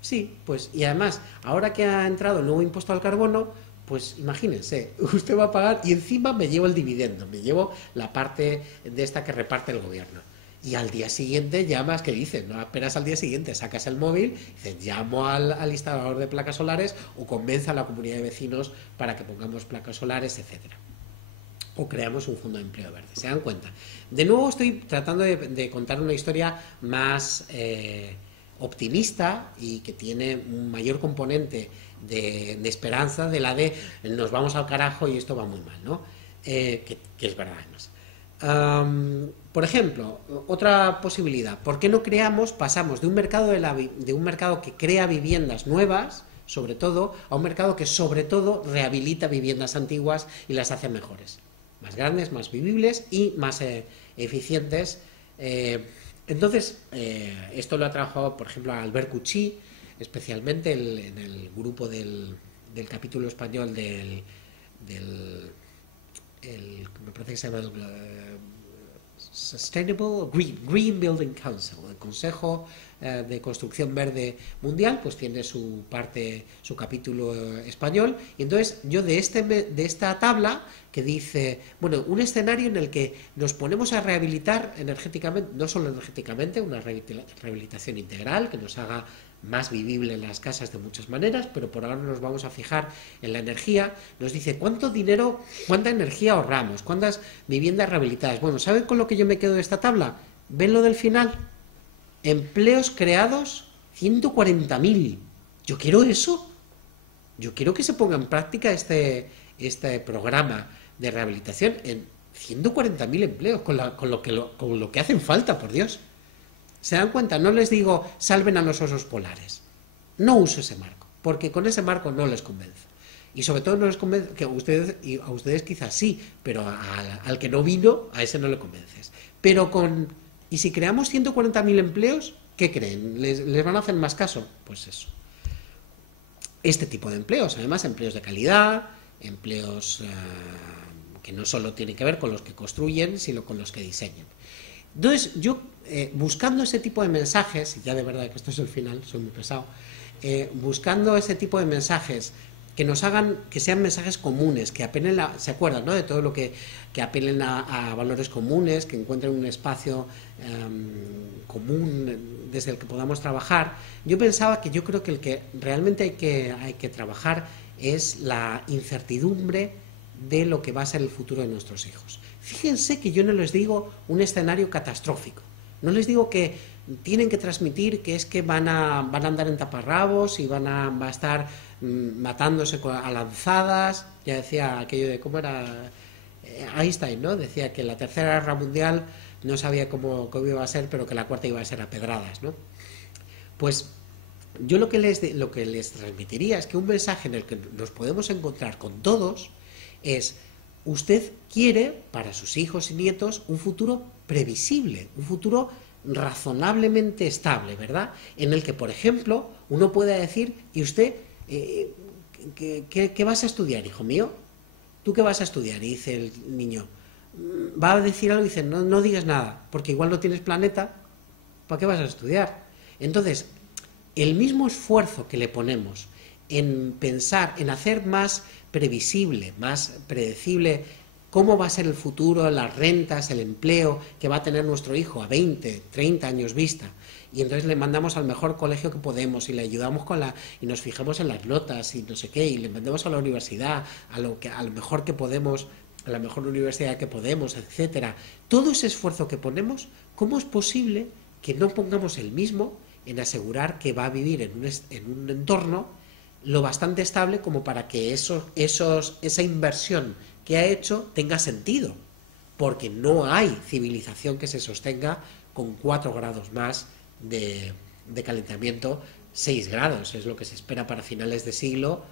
Sí, pues, y además, ahora que ha entrado el nuevo impuesto al carbono, pues imagínense, usted va a pagar y encima me llevo el dividendo, me llevo la parte de esta que reparte el gobierno. Y al día siguiente llamas, ¿qué dices? No esperas al día siguiente, sacas el móvil, dices, llamo al instalador de placas solares o convence a la comunidad de vecinos para que pongamos placas solares, etcétera. O creamos un fondo de empleo verde. ¿Se dan cuenta? De nuevo estoy tratando de contar una historia más optimista y que tiene un mayor componente de esperanza de la de nos vamos al carajo y esto va muy mal, ¿no? Que es verdad, además. Por ejemplo, otra posibilidad, ¿por qué no pasamos de un mercado que crea viviendas nuevas, sobre todo, a un mercado que sobre todo rehabilita viviendas antiguas y las hace mejores, más grandes, más vivibles y más eficientes? Entonces, esto lo ha trabajado, por ejemplo, Albert Cuchy, especialmente en el grupo del capítulo español me parece que se llama Sustainable Green Building Council, el Consejo de Construcción Verde Mundial, pues tiene su parte, su capítulo español. Y entonces yo de esta tabla que dice, bueno, un escenario en el que nos ponemos a rehabilitar energéticamente, no solo energéticamente, una rehabilitación integral que nos haga más vivible las casas de muchas maneras, pero por ahora nos vamos a fijar en la energía. Nos dice cuánto dinero, cuánta energía ahorramos, cuántas viviendas rehabilitadas. Bueno, ¿saben con lo que yo me quedo de esta tabla? ¿Ven lo del final? Empleos creados, 140.000. Yo quiero eso. Yo quiero que se ponga en práctica este programa de rehabilitación en 140.000 empleos, con lo que hacen falta, por Dios. ¿Se dan cuenta? No les digo salven a los osos polares. No uso ese marco, porque con ese marco no les convence. Y sobre todo no les convence, que a ustedes quizás sí, pero al que no vino, a ese no le convences. Pero ¿y si creamos 140.000 empleos? ¿Qué creen? ¿Les van a hacer más caso? Pues eso. Este tipo de empleos, además, empleos de calidad, empleos que no solo tienen que ver con los que construyen, sino con los que diseñan. Entonces, yo, buscando ese tipo de mensajes, y ya de verdad que esto es el final, soy muy pesado, buscando ese tipo de mensajes que nos hagan, que sean mensajes comunes, que apelen ¿se acuerdan, no? De todo lo que apelen a valores comunes, que encuentren un espacio común desde el que podamos trabajar. Yo pensaba que yo creo que el que realmente hay que trabajar es la incertidumbre de lo que va a ser el futuro de nuestros hijos. Fíjense que yo no les digo un escenario catastrófico, no les digo que tienen que transmitir que es que van a andar en taparrabos y va a estar matándose a lanzadas. Ya decía aquello de cómo era Einstein, ¿no? Decía que la Tercera Guerra Mundial no sabía cómo iba a ser, pero que la cuarta iba a ser a pedradas, ¿no? Pues yo lo que les transmitiría es que un mensaje en el que nos podemos encontrar con todos es: usted quiere para sus hijos y nietos un futuro previsible, un futuro razonablemente estable, ¿verdad? En el que, por ejemplo, uno pueda decir: ¿y usted qué vas a estudiar, hijo mío? ¿Tú qué vas a estudiar? Y dice el niño, va a decir algo y dice, no digas nada, porque igual no tienes planeta, ¿para qué vas a estudiar? Entonces, el mismo esfuerzo que le ponemos en pensar, en hacer más previsible, más predecible cómo va a ser el futuro, las rentas, el empleo que va a tener nuestro hijo a 20, 30 años vista, y entonces le mandamos al mejor colegio que podemos y le ayudamos y nos fijamos en las notas y no sé qué, y le mandamos a la universidad, a lo mejor que podemos, a la mejor universidad que podemos, etcétera. Todo ese esfuerzo que ponemos, ¿cómo es posible que no pongamos el mismo en asegurar que va a vivir en un entorno lo bastante estable como para que esa inversión que ha hecho tenga sentido? Porque no hay civilización que se sostenga con 4 grados más de calentamiento, 6 grados, es lo que se espera para finales de siglo,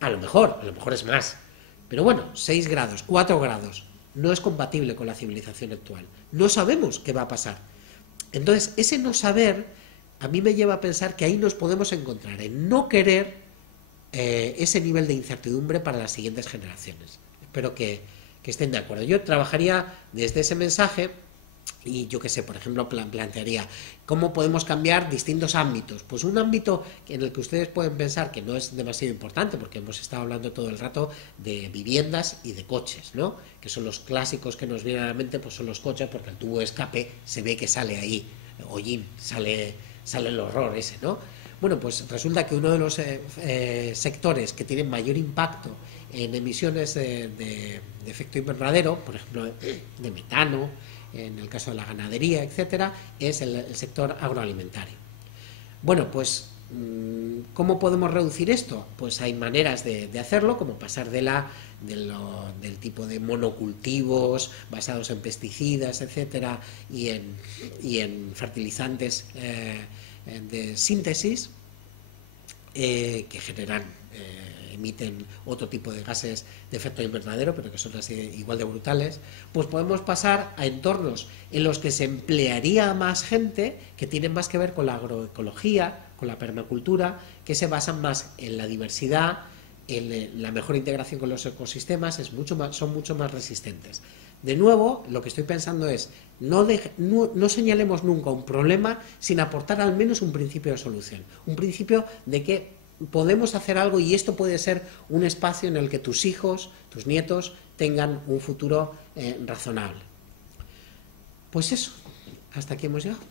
a lo mejor es más, pero bueno, 6 grados, 4 grados, no es compatible con la civilización actual. No sabemos qué va a pasar. Entonces, ese no saber a mí me lleva a pensar que ahí nos podemos encontrar en no querer ese nivel de incertidumbre para las siguientes generaciones. Espero que estén de acuerdo. Yo trabajaría desde ese mensaje y yo qué sé, por ejemplo, plantearía cómo podemos cambiar distintos ámbitos. Pues un ámbito en el que ustedes pueden pensar que no es demasiado importante, porque hemos estado hablando todo el rato de viviendas y de coches, ¿no? Que son los clásicos que nos vienen a la mente, pues son los coches, porque el tubo de escape se ve que sale ahí, hollín, sale el horror ese, ¿no? Bueno, pues resulta que uno de los sectores que tienen mayor impacto en emisiones de efecto invernadero, por ejemplo, de metano, en el caso de la ganadería, etcétera, es el sector agroalimentario. Bueno, pues, ¿cómo podemos reducir esto? Pues hay maneras de hacerlo, como pasar del tipo de monocultivos basados en pesticidas, etcétera, y en fertilizantes de síntesis que emiten otro tipo de gases de efecto invernadero, pero que son así igual de brutales. Pues podemos pasar a entornos en los que se emplearía más gente, que tienen más que ver con la agroecología, con la permacultura, que se basan más en la diversidad, la mejor integración con los ecosistemas son mucho más resistentes. De nuevo, lo que estoy pensando es, no señalemos nunca un problema sin aportar al menos un principio de solución, un principio de que podemos hacer algo y esto puede ser un espacio en el que tus hijos, tus nietos, tengan un futuro razonable. Pues eso, hasta aquí hemos llegado.